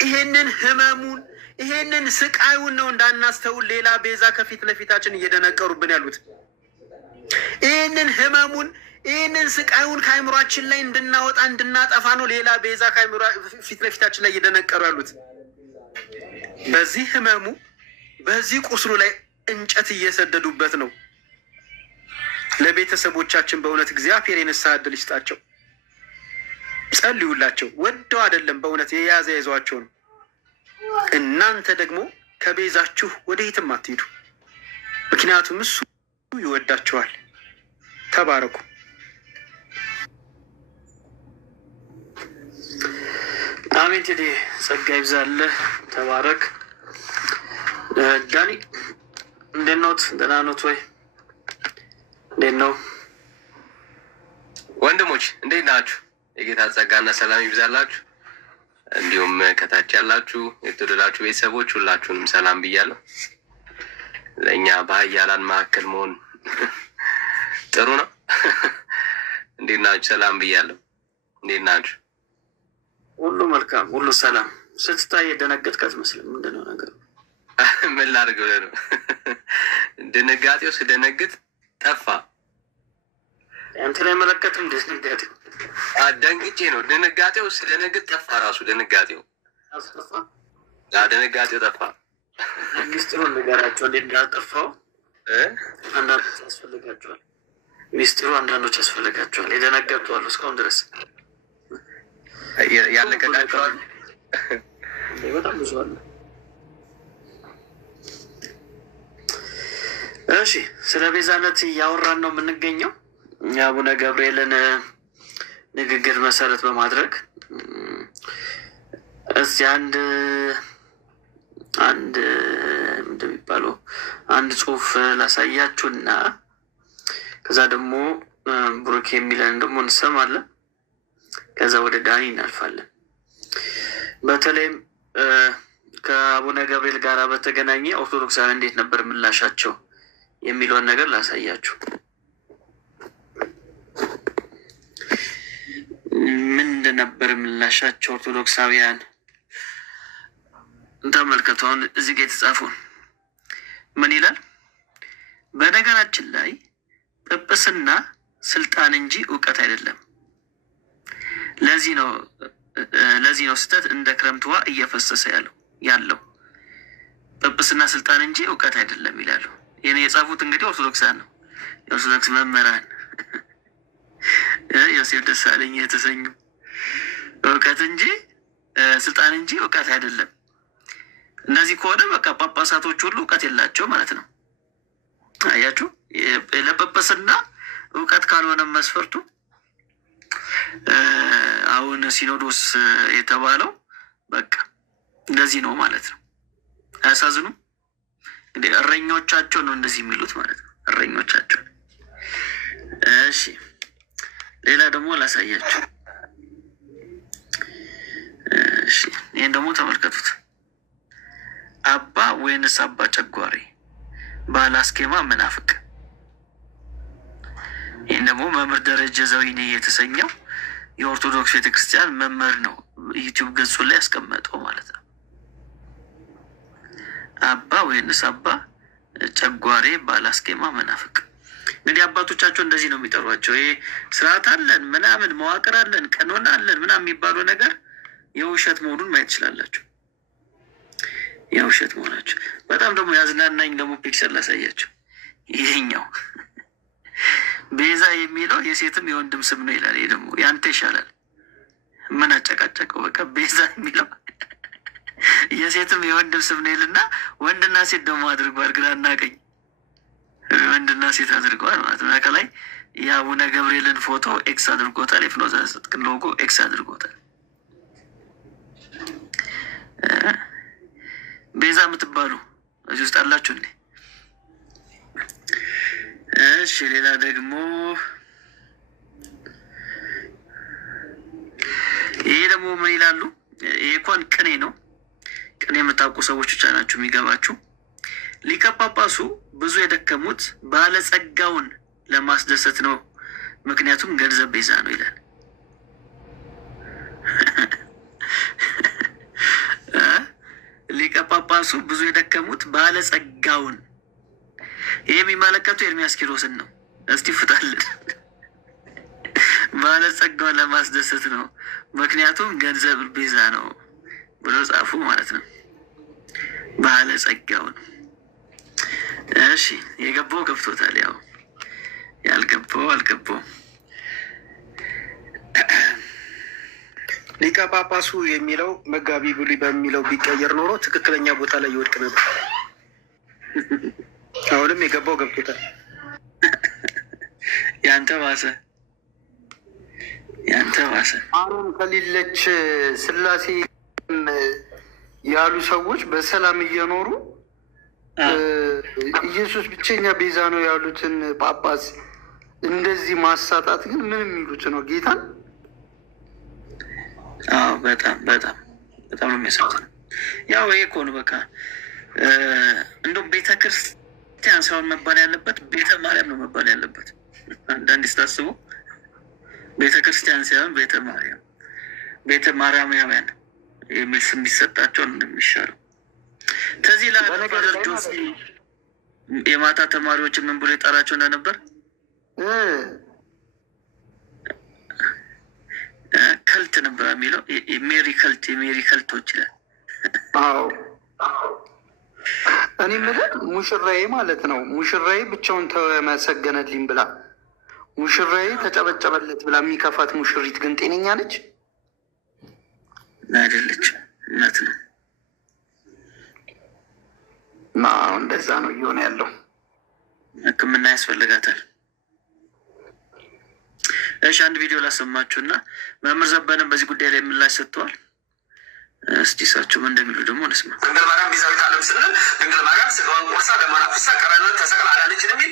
ይሄንን ህመሙን ይሄንን ስቃዩን ነው እንዳናስተውል ሌላ ቤዛ ከፊት ለፊታችን እየደነቀሩብን ያሉት። ይህንን ህመሙን ይህንን ስቃዩን ከአይምሯችን ላይ እንድናወጣ እንድናጠፋ ነው ሌላ ቤዛ ፊት ለፊታችን ላይ እየደነቀሩ ያሉት። በዚህ ህመሙ በዚህ ቁስሉ ላይ እንጨት እየሰደዱበት ነው። ለቤተሰቦቻችን በእውነት እግዚአብሔር የንስሐ ዕድል ይስጣቸው። ጸልዩላቸው። ወደው አይደለም በእውነት የያዘ ይዟቸው ነው። እናንተ ደግሞ ከቤዛችሁ ወደ የትም አትሄዱ፣ ምክንያቱም እሱ ይወዳችኋል። ተባረኩ። አሜን። ቴዲ ጸጋ ይብዛልህ። ተባረክ። ዳኒ እንዴት ኖት? ደህና ኖት ወይ? እንዴት ነው ወንድሞች? እንዴት ናችሁ? የጌታ ጸጋና ሰላም ይብዛላችሁ። እንዲሁም ከታች ያላችሁ የተወደዳችሁ ቤተሰቦች ሁላችሁንም ሰላም ብያለሁ። ለእኛ በኃያላን መካከል መሆን ጥሩ ነው። እንዴት ናችሁ? ሰላም ብያለሁ። እንዴት ናችሁ? ሁሉ መልካም፣ ሁሉ ሰላም። ስትታይ የደነገጥክ አትመስልም። ምንድን ነው ነገሩ? ምን ላድርግ ብለህ ነው? ድንጋጤው ስደነግጥ ጠፋ። አንተ ላይ መለከት እንዴት ንጋጤ ደንግጬ ነው። ድንጋጤው ስደነግጥ ጠፋ። ራሱ ድንጋጤው አስጠፋ። ድንጋጤው ጠፋ። ሚስጥሩን ንገራቸው እንዴት እንዳጠፋው። አንዳንዶች ያስፈልጋቸዋል ሚስጥሩ፣ አንዳንዶች ያስፈልጋቸዋል። የደነገጡ አሉ እስካሁን ድረስ ያለቀቃቸዋል። በጣም ብዙ አለ። እሺ ስለ ቤዛነት እያወራን ነው የምንገኘው። የአቡነ ገብርኤልን ንግግር መሰረት በማድረግ እዚህ አንድ እንደሚባለው አንድ ጽሁፍ ላሳያችሁና ከዛ ደግሞ ብሩክ የሚለን ደግሞ እንሰማለን። ከዛ ወደ ዳኒ እናልፋለን። በተለይም ከአቡነ ገብርኤል ጋር በተገናኘ ኦርቶዶክሳውያን እንዴት ነበር ምላሻቸው የሚለውን ነገር ላሳያችሁ። ምን እንደነበር ምላሻቸው ኦርቶዶክሳውያን ተመልከቱ። አሁን እዚህ ጋር የተጻፈው ምን ይላል? በነገራችን ላይ ጵጵስና ስልጣን እንጂ እውቀት አይደለም። ለዚህ ነው ስህተት እንደ ክረምት ውሃ እየፈሰሰ ያለው። ጵጵስና ስልጣን እንጂ እውቀት አይደለም ይላሉ። ይህን የጻፉት እንግዲህ ኦርቶዶክሳን ነው፣ የኦርቶዶክስ መምህራን ዮሴፍ ደሳለኝ የተሰኙ እውቀት እንጂ ስልጣን እንጂ እውቀት አይደለም። እነዚህ ከሆነ በቃ ጳጳሳቶች ሁሉ እውቀት የላቸው ማለት ነው። አያችሁ፣ ለጵጵስና እውቀት ካልሆነ መስፈርቱ አሁን ሲኖዶስ የተባለው በቃ እንደዚህ ነው ማለት ነው። አያሳዝኑም? እንግዲህ እረኞቻቸው ነው እንደዚህ የሚሉት ማለት ነው። እረኞቻቸው። እሺ ሌላ ደግሞ ላሳያቸው። እሺ ይህን ደግሞ ተመልከቱት። አባ ወይንስ አባ ጨጓሬ ባላስኬማ መናፍቅ። ይህን ደግሞ መምህር ደረጀ ዘዊኔ የተሰኘው የኦርቶዶክስ ቤተክርስቲያን መምህር ነው ዩቲዩብ ገጹ ላይ ያስቀመጠው ማለት ነው። አባ ወይንስ አባ ጨጓሬ ባላስኬማ መናፍቅ። እንግዲህ አባቶቻቸው እንደዚህ ነው የሚጠሯቸው። ይሄ ስርዓት አለን ምናምን መዋቅር አለን ቀኖና አለን ምናምን የሚባለው ነገር የውሸት መሆኑን ማየት ትችላላችሁ። የውሸት መሆናቸው በጣም ደግሞ ያዝናናኝ ደግሞ ፒክቸር ላሳያቸው። ይሄኛው ቤዛ የሚለው የሴትም የወንድም ስም ነው ይላል። ይሄ ደግሞ ያንተ ይሻላል። ምን አጨቃጨቀው? በቃ ቤዛ የሚለው የሴትም የወንድም ስም ነው ይልና ወንድና ሴት ደግሞ አድርጓል። ግራና ቀኝ ወንድና ሴት አድርገዋል ማለት ነው። ከላይ የአቡነ ገብርኤልን ፎቶ ኤክስ አድርጎታል። የፍኖተ ጽድቅ ሎጎ ኤክስ አድርጎታል። ቤዛ የምትባሉ እዚህ ውስጥ አላችሁ እንዴ? እሺ ሌላ ደግሞ ይሄ ደግሞ ምን ይላሉ? ይሄ እንኳን ቅኔ ነው። ቅኔ የምታውቁ ሰዎች ብቻ ናችሁ የሚገባችሁ። ሊቀ ጳጳሱ ብዙ የደከሙት ባለጸጋውን ለማስደሰት ነው፣ ምክንያቱም ገንዘብ ቤዛ ነው ይላል። ሊቀ ጳጳሱ ብዙ የደከሙት ባለጸጋውን፣ ይህ የሚመለከቱ ኤርሚያስ ኪሮስን ነው። እስቲ ፍታልን። ባለጸጋውን ለማስደሰት ነው፣ ምክንያቱም ገንዘብ ቤዛ ነው ብሎ ጻፉ ማለት ነው። ባለጸጋውን። እሺ የገባው ገብቶታል፣ ያው ያልገባው አልገባው። ሊቀ ጳጳሱ የሚለው መጋቢ ብሉይ በሚለው ቢቀየር ኖሮ ትክክለኛ ቦታ ላይ ይወድቅ ነበር። አሁንም የገባው ገብቶታል። ያንተ ባሰ፣ ያንተ ባሰ። አሁን ከሌለች ስላሴ ያሉ ሰዎች በሰላም እየኖሩ ኢየሱስ ብቸኛ ቤዛ ነው ያሉትን ጳጳስ እንደዚህ ማሳጣት ግን ምን የሚሉት ነው? ጌታን በጣም በጣም በጣም ነው የሚያሳዝነው። ያው ይሄ እኮ ነው በቃ እንደውም ቤተ ክርስቲያን ሳይሆን መባል ያለበት ቤተ ማርያም ነው መባል ያለበት። አንዳንድ ስታስቡ ቤተ ክርስቲያን ሳይሆን ቤተ ማርያም፣ ቤተ ማርያማውያን የሚል ስም ቢሰጣቸው እንደሚሻለው። ከዚህ ላይ ፋዘር ጆሲ የማታ ተማሪዎችን ምን ብሎ የጠራቸው እንደነበር ከልት ነበር የሚለው። ሜሪ ከልት፣ የሜሪ ከልቶች ይላል። አዎ እኔ የምልህ ሙሽራዬ ማለት ነው። ሙሽራዬ ብቻውን ተመሰገነልኝ ብላ ሙሽራዬ ተጨበጨበለት ብላ የሚከፋት ሙሽሪት ግን ጤነኛ ነች አይደለች? እውነት ነው። እንደዛ ነው እየሆነ ያለው። ሕክምና ያስፈልጋታል። እሺ አንድ ቪዲዮ ላሰማችሁ እና መምህር ዘበነም በዚህ ጉዳይ ላይ ምላሽ ሰጥተዋል። እስቲ እሳቸው ምን እንደሚሉ ደግሞ እንስማ። ድንግል ማርያም ቤዛዊተ ዓለም ስንል ድንግል ማርያም ስጋዋን ቆርሳ ደሟን አፍስሳ ቀራንዮ ተሰቅላ አዳነችን የሚል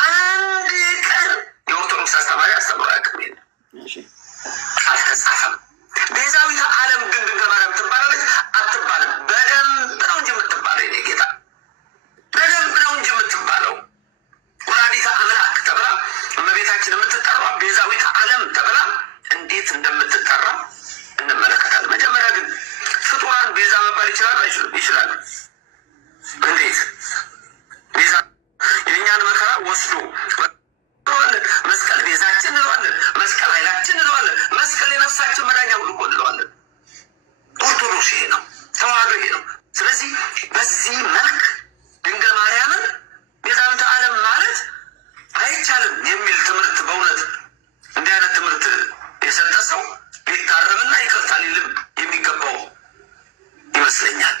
አንድ ቀን የኦርቶዶክስ አስተማሪ አስተምሮ አያውቅም። አልተጻፈም። ቤዛዊተ ዓለም ግን ድንግል ማርያም ትባላለች አትባልም? በደንብ ነው እንጂ የምትባለው የእኔ ጌታ፣ በደንብ ነው እንጂ የምትባለው። ወላዲተ አምላክ ተብላ እመቤታችን የምትጠራ ቤዛዊተ ዓለም ተብላ እንዴት እንደምትጠራ እንመለከታለን። መጀመሪያ ግን ፍጡራን ቤዛ መባል ይችላሉ አይችሉም? ይችላሉ። እንዴት? ቤዛ የእኛን መከራ ወስዶ መስቀል ቤዛችን እንለዋለን፣ መስቀል ኃይላችን እንለዋለን፣ መስቀል የነፍሳችን መዳኛ ሁሉ እኮ እንለዋለን። ኦርቶዶክስ ይሄ ነው፣ ተዋህዶ ይሄ ነው። ስለዚህ በዚህ መልክ ድንግል ማርያምን ቤዛዊተ ዓለም ማለት አይቻልም የሚል ትምህርት፣ በእውነት እንዲህ አይነት ትምህርት የሰጠ ሰው ሊታረምና ይቅርታ ሊልም የሚገባው ይመስለኛል።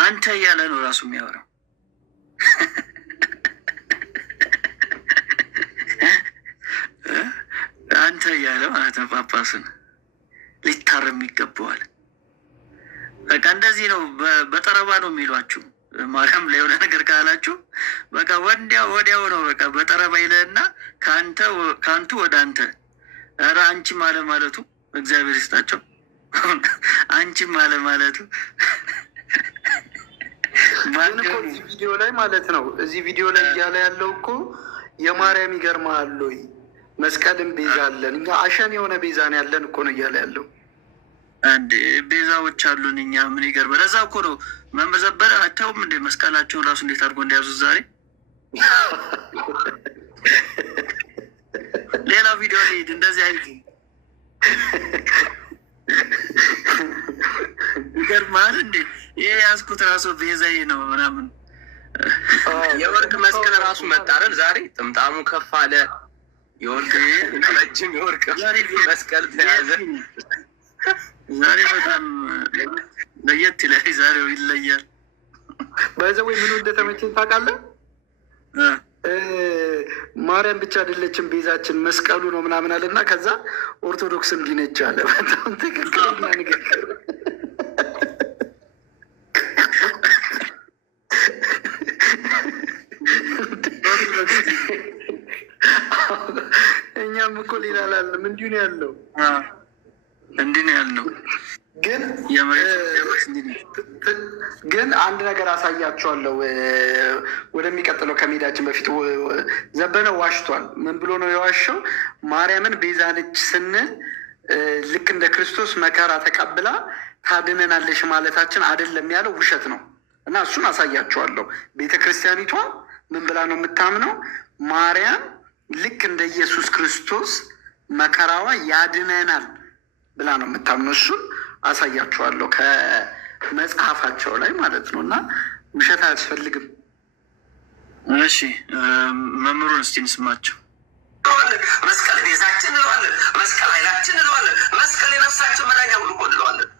አንተ እያለ ነው ራሱ የሚያወራው። አንተ እያለ ማለት ነው። ጳጳሱን ሊታረም ይገባዋል። በቃ እንደዚህ ነው። በጠረባ ነው የሚሏችሁ። ማርያም ላይ የሆነ ነገር ካላችሁ በቃ ወዲያው ነው። በቃ በጠረባ ይለህና ከአንቱ ወደ አንተ። ኧረ አንቺም አለ ማለቱ እግዚአብሔር ይስጣቸው። አንቺም አለ ማለቱ እዚህ ቪዲዮ ላይ ማለት ነው። እዚህ ቪዲዮ ላይ እያለ ያለው እኮ የማርያም ይገርምሃል ወይ መስቀልን ቤዛ አለን እኛ፣ አሸን የሆነ ቤዛ ነው ያለን እኮ ነው እያለ ያለው። አንድ ቤዛዎች አሉን እኛ። ምን ይገርም። ለዛ እኮ ነው መምህር ዘበነ አታውም እንደ መስቀላቸውን ራሱ እንዴት አድርጎ እንዲያዙት ዛሬ። ሌላ ቪዲዮ ሊሄድ እንደዚህ አይነት ይገርማል እንዴ! ይሄ ያዝኩት ራሱ ቤዛዬ ነው ምናምን። የወርቅ መስቀል ራሱ መጣረን ዛሬ ጥምጣሙ ከፍ አለ። የወርቅ ረጅም የወርቅ መስቀል ተያዘ ዛሬ በጣም ለየት ይላል። ዛሬው ይለያል። ባይዘወይ ምኑ እንደተመቸኝ ታውቃለህ? ማርያም ብቻ አይደለችም ቤዛችን መስቀሉ ነው ምናምን አለ እና ከዛ ኦርቶዶክስ እንዲነች አለ። በጣም ትክክለኛ ንግግር። እኛም እኮ ሌላ ላለም እንዲሁ ነው ያለው፣ እንዲህ ነው ያለው። ግን አንድ ነገር አሳያችኋለሁ። ወደሚቀጥለው ከመሄዳችን በፊት ዘበነ ዋሽቷል። ምን ብሎ ነው የዋሸው? ማርያምን ቤዛ ነች ስንል ልክ እንደ ክርስቶስ መከራ ተቀብላ ታድነናለሽ ማለታችን አይደለም ያለው ውሸት ነው። እና እሱን አሳያችኋለሁ። ቤተ ክርስቲያኒቷ ምን ብላ ነው የምታምነው? ማርያም ልክ እንደ ኢየሱስ ክርስቶስ መከራዋ ያድነናል ብላ ነው የምታምነው። እሱን አሳያችኋለሁ ከመጽሐፋቸው ላይ ማለት ነው። እና ውሸት አያስፈልግም። እሺ መምህሩን እስቲ እንስማቸው። መስቀል ቤዛችን እንለዋለን፣ መስቀል ኃይላችን እንለዋለን፣ መስቀል የነፍሳችን መዳኛ ሁሉ እኮ እንለዋለን።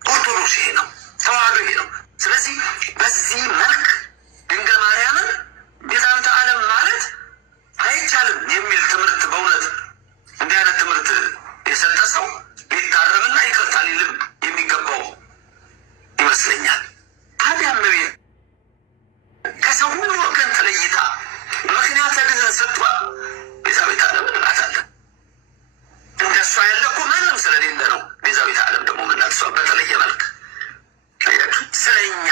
ኦርቶዶክስ ይሄ ነው፣ ተዋህዶ ይሄ ነው። ስለዚህ በዚህ መልክ ድንግል ማርያምን ቤዛዊተ ዓለም ማለት አይቻልም የሚል ትምህርት በእውነት እንዲህ አይነት ትምህርት የሰጠ ሰው ሊታረምና ይቅርታ ሊልም የሚገባው ይመስለኛል። ታዲያ እመቤት ከሰው ሁሉ ወገን ተለይታ ምክንያት ለድኅነት ሰጥቷል። ቤዛዊተ ዓለም እንላታለን። እንደሷ ያለ እኮ ማንም ስለሌለ ነው። ቤዛዊተ ዓለም ደግሞ ምናት እሷ በተለየ መልክ ስለኛ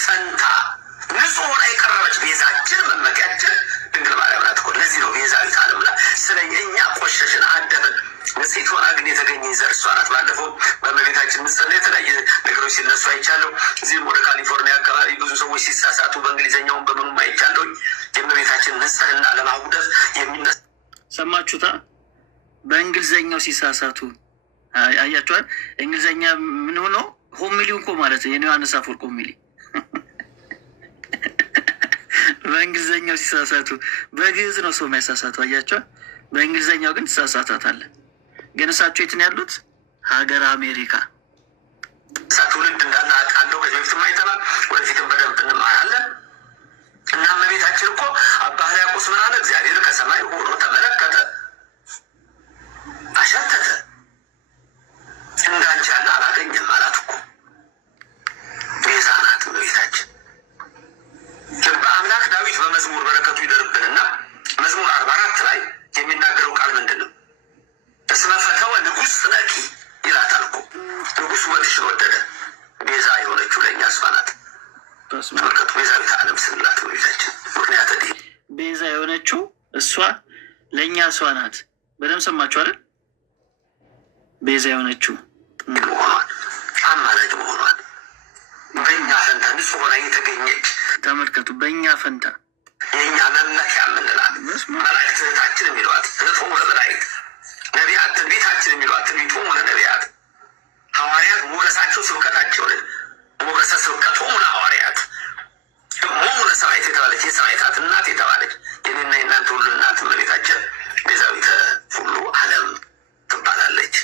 ፈንታ ንጹሕ ሆና የቀረበች ቤዛችን መመኪያችን ድንግል ማርያም ናት እኮ። ለዚህ ነው ቤዛዊተ ዓለም ብላ ስለኛ እኛ ቆሸሽን አደፍን ንጽሕት ሆና ግን የተገኘ ዘር እሷ ናት። ባለፈው በእመቤታችን ምሳሌ የተለያየ ነገሮች ሲነሱ አይቻለሁ። እዚህም ወደ ካሊፎርኒያ አካባቢ ብዙ ሰዎች ሲሳሳቱ በእንግሊዝኛውን በምኑም አይቻለሁ። የእመቤታችን ንጽሕና ለማጉደፍ የሚነሳ ሰማችሁታ? በእንግሊዝኛው ሲሳሳቱ አያችኋል። እንግሊዝኛ ምን ሆኖ ሆሚሊው እኮ ማለት ነው የዮሐንስ አፈወርቅ ሆሚሊ በእንግሊዝኛው ሲሳሳቱ፣ በግዕዝ ነው ሰው የማይሳሳቱ አያቸዋል። በእንግሊዝኛው ግን ትሳሳታታለህ። ግን እሳቸው የት ነው ያሉት? ሀገር አሜሪካ። ትውልድ እንዳለ አውቃለሁ። ከዚህ በፊትም አይተናል፣ ወደፊትም በደንብ እንማራለን። እና እመቤታችን እኮ አባ ሕርያቆስ ምን አለ? እግዚአብሔር ከሰማይ ሆኖ ተመለከተ፣ አሸተተ፣ እንዳንቺ ያለ አላገኘም አላት እኮ። ቤዛ ናት እመቤታችን። ልበ አምላክ ዳዊት በመዝሙር በረከቱ ይደርብንና መዝሙር 44 ላይ የሚናገረው ቃል ምንድን ነው? እስመ ፈተወ ንጉሥ ነኪ ይላታል እኮ። ንጉሥ ወድሽን ወደደ። ቤዛ የሆነችው ለእኛ እሷ ናት። ተመልከቱ፣ ቤዛዊተ ዓለም ስንላት እመቤታችን ምክንያት ቤዛ የሆነችው እሷ ለእኛ እሷ ናት። በደምብ ሰማችሁ አይደል? ቤዛ የሆነችው መሆኗን አማላጅ መሆኗን በእኛ ፈንታ ንጹሕ ሆና የተገኘች ተመልከቱ። በእኛ ፈንታ የእኛ መመኪያ የምንላት መላእክት እህታችን የሚለዋት እህቶሙ ለመላእክት፣ ነቢያት ትንቢታችን የሚለዋት ትንቢቶሙ ለነቢያት፣ ሐዋርያት ሞገሳቸው ስብከታቸውን ሞገሰ ስብከቶሙ ለሐዋርያት፣ እሞሙ ለሰማዕታት የተባለች የሰማዕታት እናት የተባለች የኔና የእናንተ ሁሉ እናት እመቤታችን ቤዛዊተ ሁሉ ዓለም ትባላለች።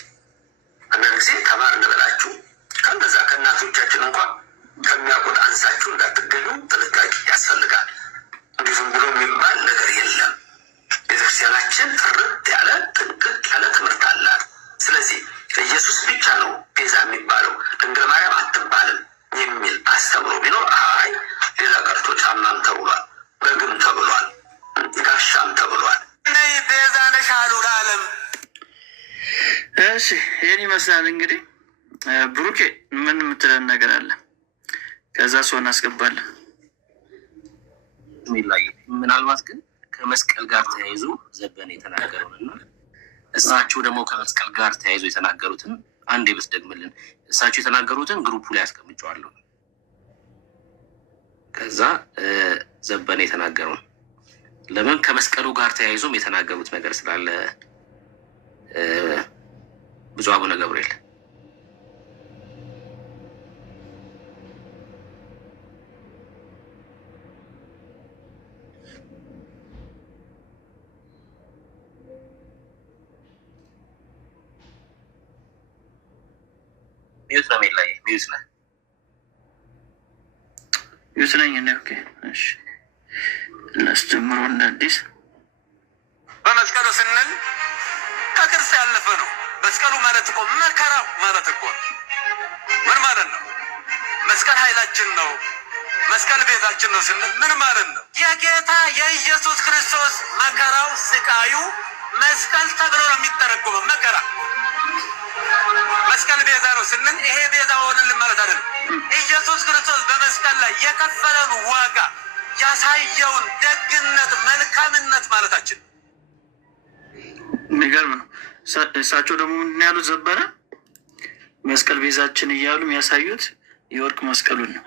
አንዳንድ ጊዜ ተማር እንበላችሁ ከነዛ ከእናቶቻችን እንኳን ከሚያውቁት አንሳችሁ እንዳትገኙ ጥንቃቄ ያስፈልጋል። እንዲህ ዝም ብሎ የሚባል ነገር የለም። ቤተክርስቲያናችን ጥርት ያለ ጥንቅቅ ያለ ትምህርት አላት። ስለዚህ ኢየሱስ ብቻ ነው ቤዛ የሚባለው፣ ድንግል ማርያም አትባልም የሚል አስተምሮ ቢኖር አይ ሌላ ቀርቶ ጫማም ተብሏል፣ በግም ተብሏል፣ ጋሻም ተብሏል። ቤዛ ነሽ አሉ ለዓለም። እሺ ይህን ይመስላል እንግዲህ። ብሩኬ ምን የምትለን ነገር አለ? ከዛ ሰው እናስገባለን። ምናልባት ግን ከመስቀል ጋር ተያይዞ ዘበነ የተናገረውን እና እሳቸው ደግሞ ከመስቀል ጋር ተያይዞ የተናገሩትን አንዴ ብትደግምልን። እሳቸው የተናገሩትን ግሩፑ ላይ አስቀምጨዋለሁ። ከዛ ዘበነ የተናገረውን ለምን ከመስቀሉ ጋር ተያይዞም የተናገሩት ነገር ስላለ ብፁዕ አቡነ ገብርኤል ሚዩት ነው ላይ ሚዩት ነው ይስለኝ ነው። ኦኬ እሺ እናስጀምሮ እንደ አዲስ በመስቀሉ ስንል ከክርስ ያለፈ ነው። መስቀሉ ማለት እኮ መከራ ማለት እኮ ምን ማለት ነው? መስቀል ኃይላችን ነው፣ መስቀል ቤዛችን ነው ስንል ምን ማለት ነው? የጌታ የኢየሱስ ክርስቶስ መከራው ስቃዩ መስቀል ተብሎ ነው የሚተረጎመው። መከራ መስቀል ቤዛ ነው ስንል ይሄ ቤዛ ሆነልን ማለት አይደለም። ኢየሱስ ክርስቶስ በመስቀል ላይ የከፈለውን ዋጋ ያሳየውን ደግነት፣ መልካምነት ማለታችን የሚገርም ነው። እሳቸው ደግሞ ምን ያሉት ዘበነ መስቀል ቤዛችን እያሉ የሚያሳዩት የወርቅ መስቀሉን ነው።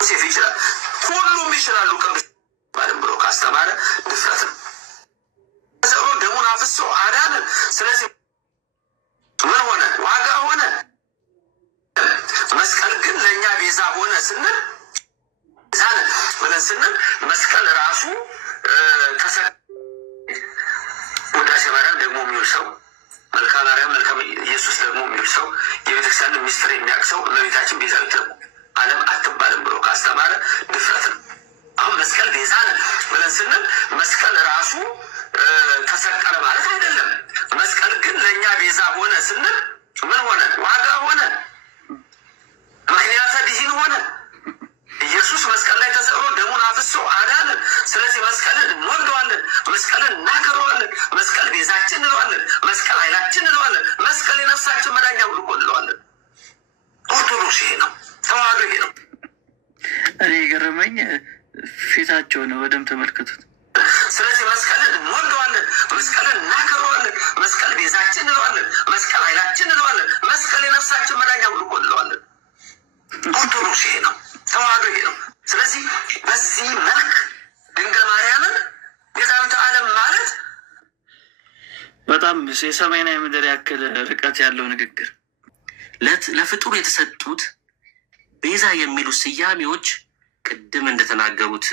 ሴፍ ይችላል፣ ሁሉም ይችላሉ ቅዱስ ብሎ ካስተማረ ድፍረት ነው። ደሙን አፍሶ አዳነን። ስለዚህ ምን ሆነ? ዋጋ ሆነ። መስቀል ግን ለእኛ ቤዛ ሆነ ስንል ዛነ ብለን ስንል መስቀል ራሱ ውዳሴ ማርያም ደግሞ የሚውል ሰው፣ መልካ ማርያም መልካ ኢየሱስ ደግሞ የሚውል ሰው፣ የቤተክርስቲያን ሚስጥር የሚያውቅ ሰው እመቤታችን ቤዛዊተ ዓለም አትባልም ብሎ ካስተማረ ድፍረት ነው። አሁን መስቀል ቤዛ ነን ብለን ስንል መስቀል ራሱ ተሰቀለ ማለት አይደለም። መስቀል ግን ለእኛ ቤዛ ሆነ ስንል ምን ሆነ? ዋጋ ሆነ፣ ምክንያተ ድኂን ሆነ። ኢየሱስ መስቀል ላይ ተሰቅሎ ደሙን አፍሶ አዳነን። ስለዚህ መስቀልን እንወደዋለን፣ መስቀልን እናከብረዋለን፣ መስቀል ቤዛችን እንለዋለን፣ መስቀል ኃይላችን እንለዋለን፣ መስቀል የነፍሳችን መዳኛ ብሎ እንለዋለን። ኦርቶዶክስ ይሄ ነው፣ ተዋህዶ ይሄ ነው። እኔ የገረመኝ ፊታቸው ነው። በደንብ ተመልከቱት። ስለዚህ መስቀልን እንወደዋለን፣ መስቀልን እናከብረዋለን፣ መስቀል ቤዛችን እንለዋለን፣ መስቀል ኃይላችን እንለዋለን፣ መስቀል የነፍሳችን መዳኛ ብሎ እንለዋለን። ኦርቶዶክስ ይሄ ነው፣ ተዋህዶ ይሄ ነው። ስለዚህ በዚህ መልክ ድንግል ማርያምን ቤዛዊተ ዓለም ማለት በጣም የሰማይና የምድር ያክል ርቀት ያለው ንግግር። ለፍጡር የተሰጡት ቤዛ የሚሉ ስያሜዎች ቅድም እንደተናገሩት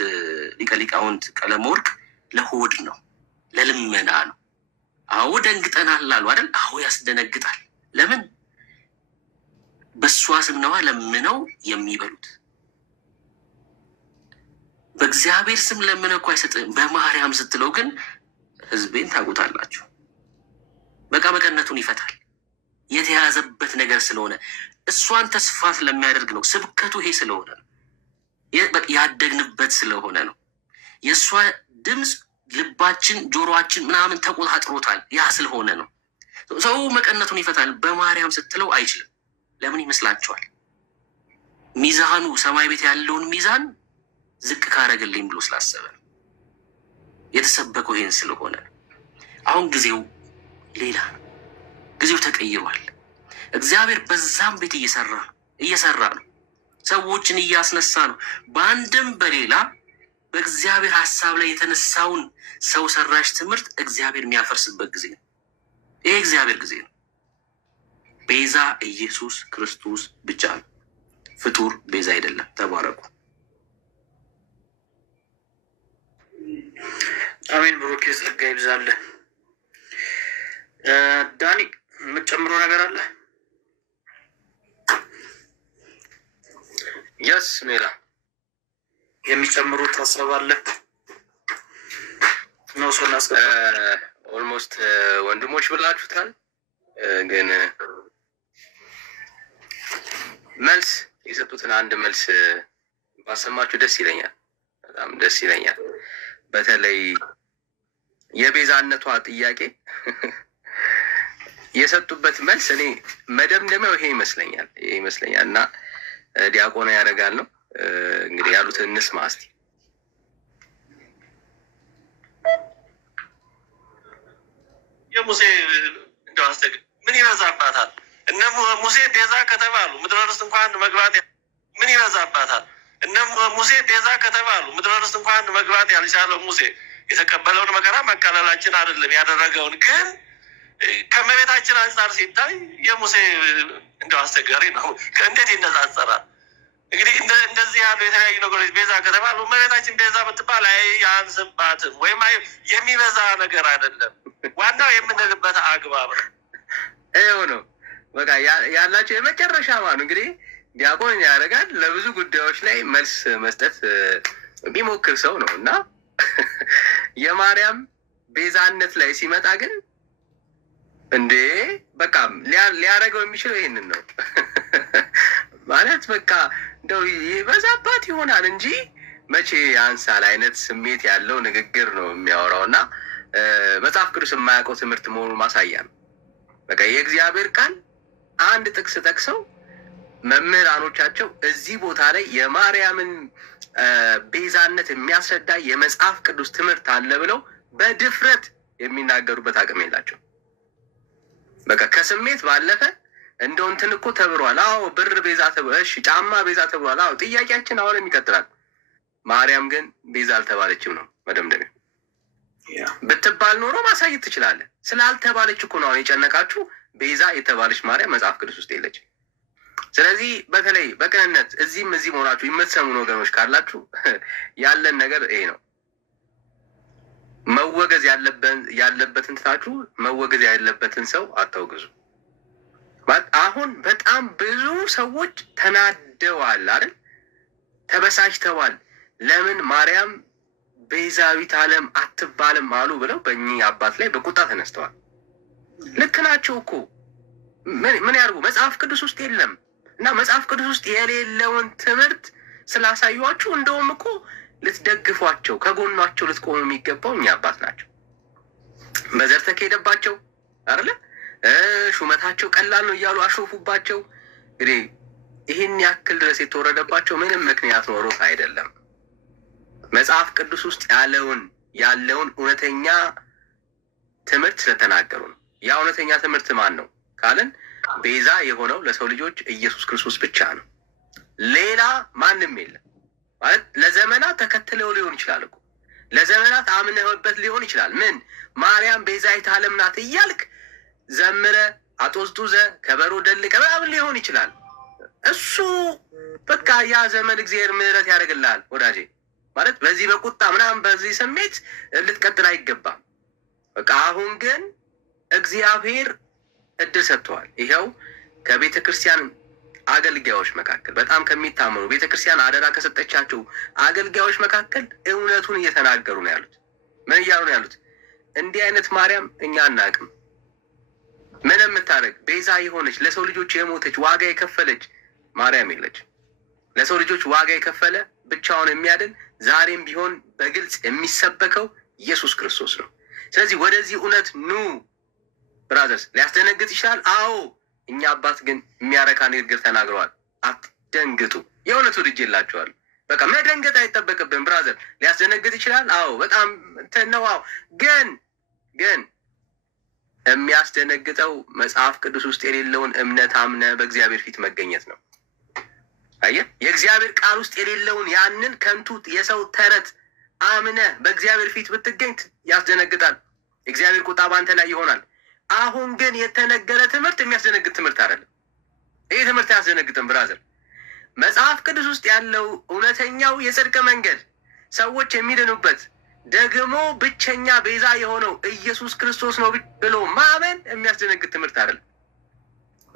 ሊቀ ሊቃውንት ቀለመወርቅ ለሆድ ነው፣ ለልመና ነው። አዎ ደንግጠናል አሉ አይደል? አዎ ያስደነግጣል። ለምን? በእሷ ስም ነዋ ለምነው የሚበሉት። በእግዚአብሔር ስም ለምነው እኮ አይሰጥም። በማርያም ስትለው ግን ሕዝቤን ታውቁታላችሁ። በቃ መቀነቱን ይፈታል። የተያዘበት ነገር ስለሆነ እሷን ተስፋ ስለሚያደርግ ነው። ስብከቱ ይሄ ስለሆነ ነው። ያደግንበት ስለሆነ ነው። የእሷ ድምፅ ልባችን፣ ጆሮአችን ምናምን ተቆጣጥሮታል። ያ ስለሆነ ነው። ሰው መቀነቱን ይፈታል። በማርያም ስትለው አይችልም። ለምን ይመስላችኋል? ሚዛኑ ሰማይ ቤት ያለውን ሚዛን ዝቅ ካረግልኝ ብሎ ስላሰበ ነው። የተሰበከው ይሄን ስለሆነ ነው። አሁን ጊዜው ሌላ ነው። ጊዜው ተቀይሯል። እግዚአብሔር በዛም ቤት እየሰራ ነው። ሰዎችን እያስነሳ ነው። በአንድም በሌላ በእግዚአብሔር ሀሳብ ላይ የተነሳውን ሰው ሰራሽ ትምህርት እግዚአብሔር የሚያፈርስበት ጊዜ ነው። ይሄ እግዚአብሔር ጊዜ ነው። ቤዛ ኢየሱስ ክርስቶስ ብቻ ነው። ፍጡር ቤዛ አይደለም። ተባረኩ። አሜን። ብሩክ ጸጋ ይብዛልህ። ዳኒ የምትጨምረው ነገር አለ? የስ ሜላ የሚጨምሩት ሀሳብ አለ? ነው ሰው ኦልሞስት ወንድሞች ብላችሁታል። ግን መልስ የሰጡትን አንድ መልስ ባሰማችሁ ደስ ይለኛል። በጣም ደስ ይለኛል። በተለይ የቤዛነቷ ጥያቄ የሰጡበት መልስ እኔ መደምደሚያው ይሄ ይመስለኛል እና ዲያቆና ያደርጋል ነው እንግዲህ ያሉትን እንስማ እስቲ። የሙሴ እንደው ምን ይበዛባታል? እነ ሙሴ ቤዛ ከተባሉ ምድረ ርስት እንኳን መግባት ምን ይበዛባታል? እነ ሙሴ ቤዛ ከተባሉ ምድረ ርስት እንኳን መግባት ያልቻለው ሙሴ የተቀበለውን መከራ መቀለላችን አይደለም ያደረገውን ግን ከመቤታችን አንጻር ሲታይ የሙሴ እንደው አስቸጋሪ ነው። እንዴት ይነጻጸራል? እንግዲህ እንደዚህ ያሉ የተለያዩ ነገሮች ቤዛ ከተባሉ እመቤታችን ቤዛ ብትባል አያንስባትም፣ ወይም የሚበዛ ነገር አይደለም። ዋናው የምንልበት አግባብ ነው። ይኸው ነው በቃ ያላቸው የመጨረሻ ማኑ እንግዲህ ዲያቆን ያደርጋል። ለብዙ ጉዳዮች ላይ መልስ መስጠት ቢሞክር ሰው ነው እና የማርያም ቤዛነት ላይ ሲመጣ ግን እንዴ በቃ ሊያደርገው የሚችለው ይሄንን ነው ማለት በቃ እንደው ይበዛባት ይሆናል እንጂ መቼ ያንሳል አይነት ስሜት ያለው ንግግር ነው የሚያወራው እና መጽሐፍ ቅዱስ የማያውቀው ትምህርት መሆኑን ማሳያ ነው። በቃ የእግዚአብሔር ቃል አንድ ጥቅስ ጠቅሰው መምህራኖቻቸው እዚህ ቦታ ላይ የማርያምን ቤዛነት የሚያስረዳ የመጽሐፍ ቅዱስ ትምህርት አለ ብለው በድፍረት የሚናገሩበት አቅም የላቸው። በቃ ከስሜት ባለፈ እንደው እንትን እኮ ተብሯል። አዎ ብር ቤዛ ተብሏል። እሺ ጫማ ቤዛ ተብሏል። አዎ ጥያቄያችን አሁንም ይቀጥላል። ማርያም ግን ቤዛ አልተባለችም ነው መደምደሚያ። ብትባል ኖሮ ማሳየት ትችላለህ። ስላልተባለች እኮ ነው አሁን የጨነቃችሁ። ቤዛ የተባለች ማርያም መጽሐፍ ቅዱስ ውስጥ የለችም። ስለዚህ በተለይ በቅንነት እዚህም ሆናችሁ የምትሰሙን ወገኖች ካላችሁ ያለን ነገር ይሄ ነው። መወገዝ ያለበትን ትታችሁ መወገዝ ያለበትን ሰው አታውግዙ። አሁን በጣም ብዙ ሰዎች ተናደዋል አይደል? ተበሳጭተዋል። ለምን ማርያም ቤዛዊት ዓለም አትባልም አሉ ብለው በእኚህ አባት ላይ በቁጣ ተነስተዋል። ልክ ናቸው እኮ ምን ያርጉ? መጽሐፍ ቅዱስ ውስጥ የለም እና መጽሐፍ ቅዱስ ውስጥ የሌለውን ትምህርት ስላሳዩዋችሁ እንደውም እኮ ልትደግፏቸው ከጎኗቸው ልትቆሙ የሚገባው እኛ አባት ናቸው። በዘር ተካሄደባቸው አይደለ? ሹመታቸው ቀላል ነው እያሉ አሾፉባቸው። እንግዲህ ይህን ያክል ድረስ የተወረደባቸው ምንም ምክንያት ኖሮት አይደለም። መጽሐፍ ቅዱስ ውስጥ ያለውን እውነተኛ ትምህርት ስለተናገሩ ነው። ያ እውነተኛ ትምህርት ማን ነው ካልን ቤዛ የሆነው ለሰው ልጆች ኢየሱስ ክርስቶስ ብቻ ነው። ሌላ ማንም የለም። ማለት ለዘመናት ተከትለው ሊሆን ይችላል እኮ ለዘመናት አምነህበት ሊሆን ይችላል። ምን ማርያም ቤዛዊተ ዓለም ናት እያልክ ዘምረ አጦዝጡዘ ከበሮ ደልቀ ምናምን ሊሆን ይችላል። እሱ በቃ ያ ዘመን እግዚአብሔር ምሕረት ያደርግልሃል ወዳጄ። ማለት በዚህ በቁጣ ምናምን በዚህ ስሜት ልትቀጥል አይገባም። በቃ አሁን ግን እግዚአብሔር እድል ሰጥተዋል። ይኸው ከቤተ ክርስቲያን አገልጋዮች መካከል በጣም ከሚታመኑ ቤተ ክርስቲያን አደራ ከሰጠቻቸው አገልጋዮች መካከል እውነቱን እየተናገሩ ነው ያሉት። ምን እያሉ ነው ያሉት? እንዲህ አይነት ማርያም እኛ አናውቅም። ምን የምታደርግ ቤዛ የሆነች ለሰው ልጆች የሞተች ዋጋ የከፈለች ማርያም የለች። ለሰው ልጆች ዋጋ የከፈለ ብቻውን የሚያድን ዛሬም ቢሆን በግልጽ የሚሰበከው ኢየሱስ ክርስቶስ ነው። ስለዚህ ወደዚህ እውነት ኑ ብራዘርስ። ሊያስደነግጥ ይችላል። አዎ እኛ አባት ግን የሚያረካ ንግግር ተናግረዋል። አትደንግጡ። የእውነቱ ልጅ የላቸዋል። በቃ መደንገጥ አይጠበቅብን ብራዘር። ሊያስደነግጥ ይችላል። አዎ በጣም ነው። አዎ ግን የሚያስደነግጠው መጽሐፍ ቅዱስ ውስጥ የሌለውን እምነት አምነ በእግዚአብሔር ፊት መገኘት ነው። አየህ፣ የእግዚአብሔር ቃል ውስጥ የሌለውን ያንን ከንቱ የሰው ተረት አምነ በእግዚአብሔር ፊት ብትገኝ ያስደነግጣል። የእግዚአብሔር ቁጣ ባንተ ላይ ይሆናል። አሁን ግን የተነገረ ትምህርት የሚያስደነግጥ ትምህርት አይደለም። ይህ ትምህርት አያስደነግጥም ብራዘር። መጽሐፍ ቅዱስ ውስጥ ያለው እውነተኛው የጽድቅ መንገድ ሰዎች የሚድኑበት ደግሞ ብቸኛ ቤዛ የሆነው ኢየሱስ ክርስቶስ ነው ብሎ ማመን የሚያስደነግጥ ትምህርት አይደለም።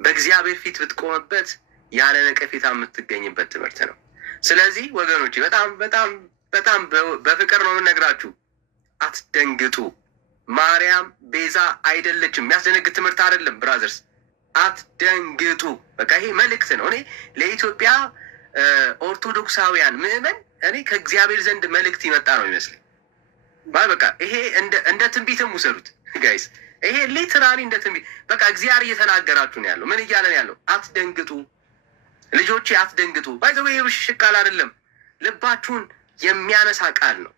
በእግዚአብሔር ፊት ብትቆምበት ያለ ነቀፌታ የምትገኝበት ትምህርት ነው። ስለዚህ ወገኖች በጣም በፍቅር ነው የምነግራችሁ። አትደንግጡ። ማርያም ቤዛ አይደለችም። የሚያስደነግጥ ትምህርት አይደለም ብራዘርስ፣ አትደንግጡ። በቃ ይሄ መልእክት ነው። እኔ ለኢትዮጵያ ኦርቶዶክሳውያን ምዕመን እኔ ከእግዚአብሔር ዘንድ መልእክት ይመጣ ነው ይመስለኝ። በቃ ይሄ እንደ ትንቢትም ውሰዱት ጋይስ። ይሄ ሊትራሊ እንደ ትንቢት በቃ እግዚአብሔር እየተናገራችሁ ነው ያለው። ምን እያለን ያለው? አትደንግጡ ልጆቼ፣ አትደንግጡ። ባይዘው የብሽሽቅ ቃል አይደለም፣ ልባችሁን የሚያነሳ ቃል ነው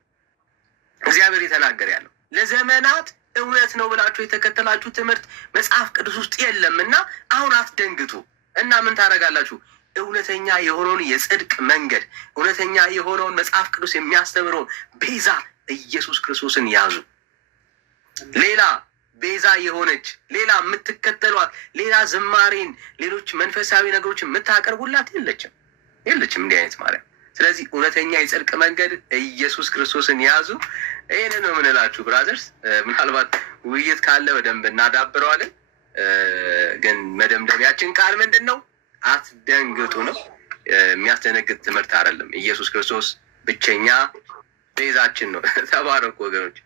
እግዚአብሔር የተናገረ ያለው። ለዘመናት እውነት ነው ብላችሁ የተከተላችሁ ትምህርት መጽሐፍ ቅዱስ ውስጥ የለም እና አሁን አትደንግጡ። እና ምን ታደርጋላችሁ? እውነተኛ የሆነውን የጽድቅ መንገድ፣ እውነተኛ የሆነውን መጽሐፍ ቅዱስ የሚያስተምረውን ቤዛ ኢየሱስ ክርስቶስን ያዙ። ሌላ ቤዛ የሆነች ሌላ የምትከተሏት ሌላ ዝማሬን፣ ሌሎች መንፈሳዊ ነገሮችን የምታቀርቡላት የለችም። የለችም እንዲህ አይነት ማርያም። ስለዚህ እውነተኛ የጽድቅ መንገድ ኢየሱስ ክርስቶስን ያዙ። ይህንን ነው የምንላችሁ ብራዘርስ። ምናልባት ውይይት ካለ በደንብ እናዳብረዋለን። ግን መደምደሚያችን ቃል ምንድን ነው? አትደንግጡ ነው። የሚያስደነግጥ ትምህርት አይደለም። ኢየሱስ ክርስቶስ ብቸኛ ቤዛችን ነው። ተባረኩ ወገኖች።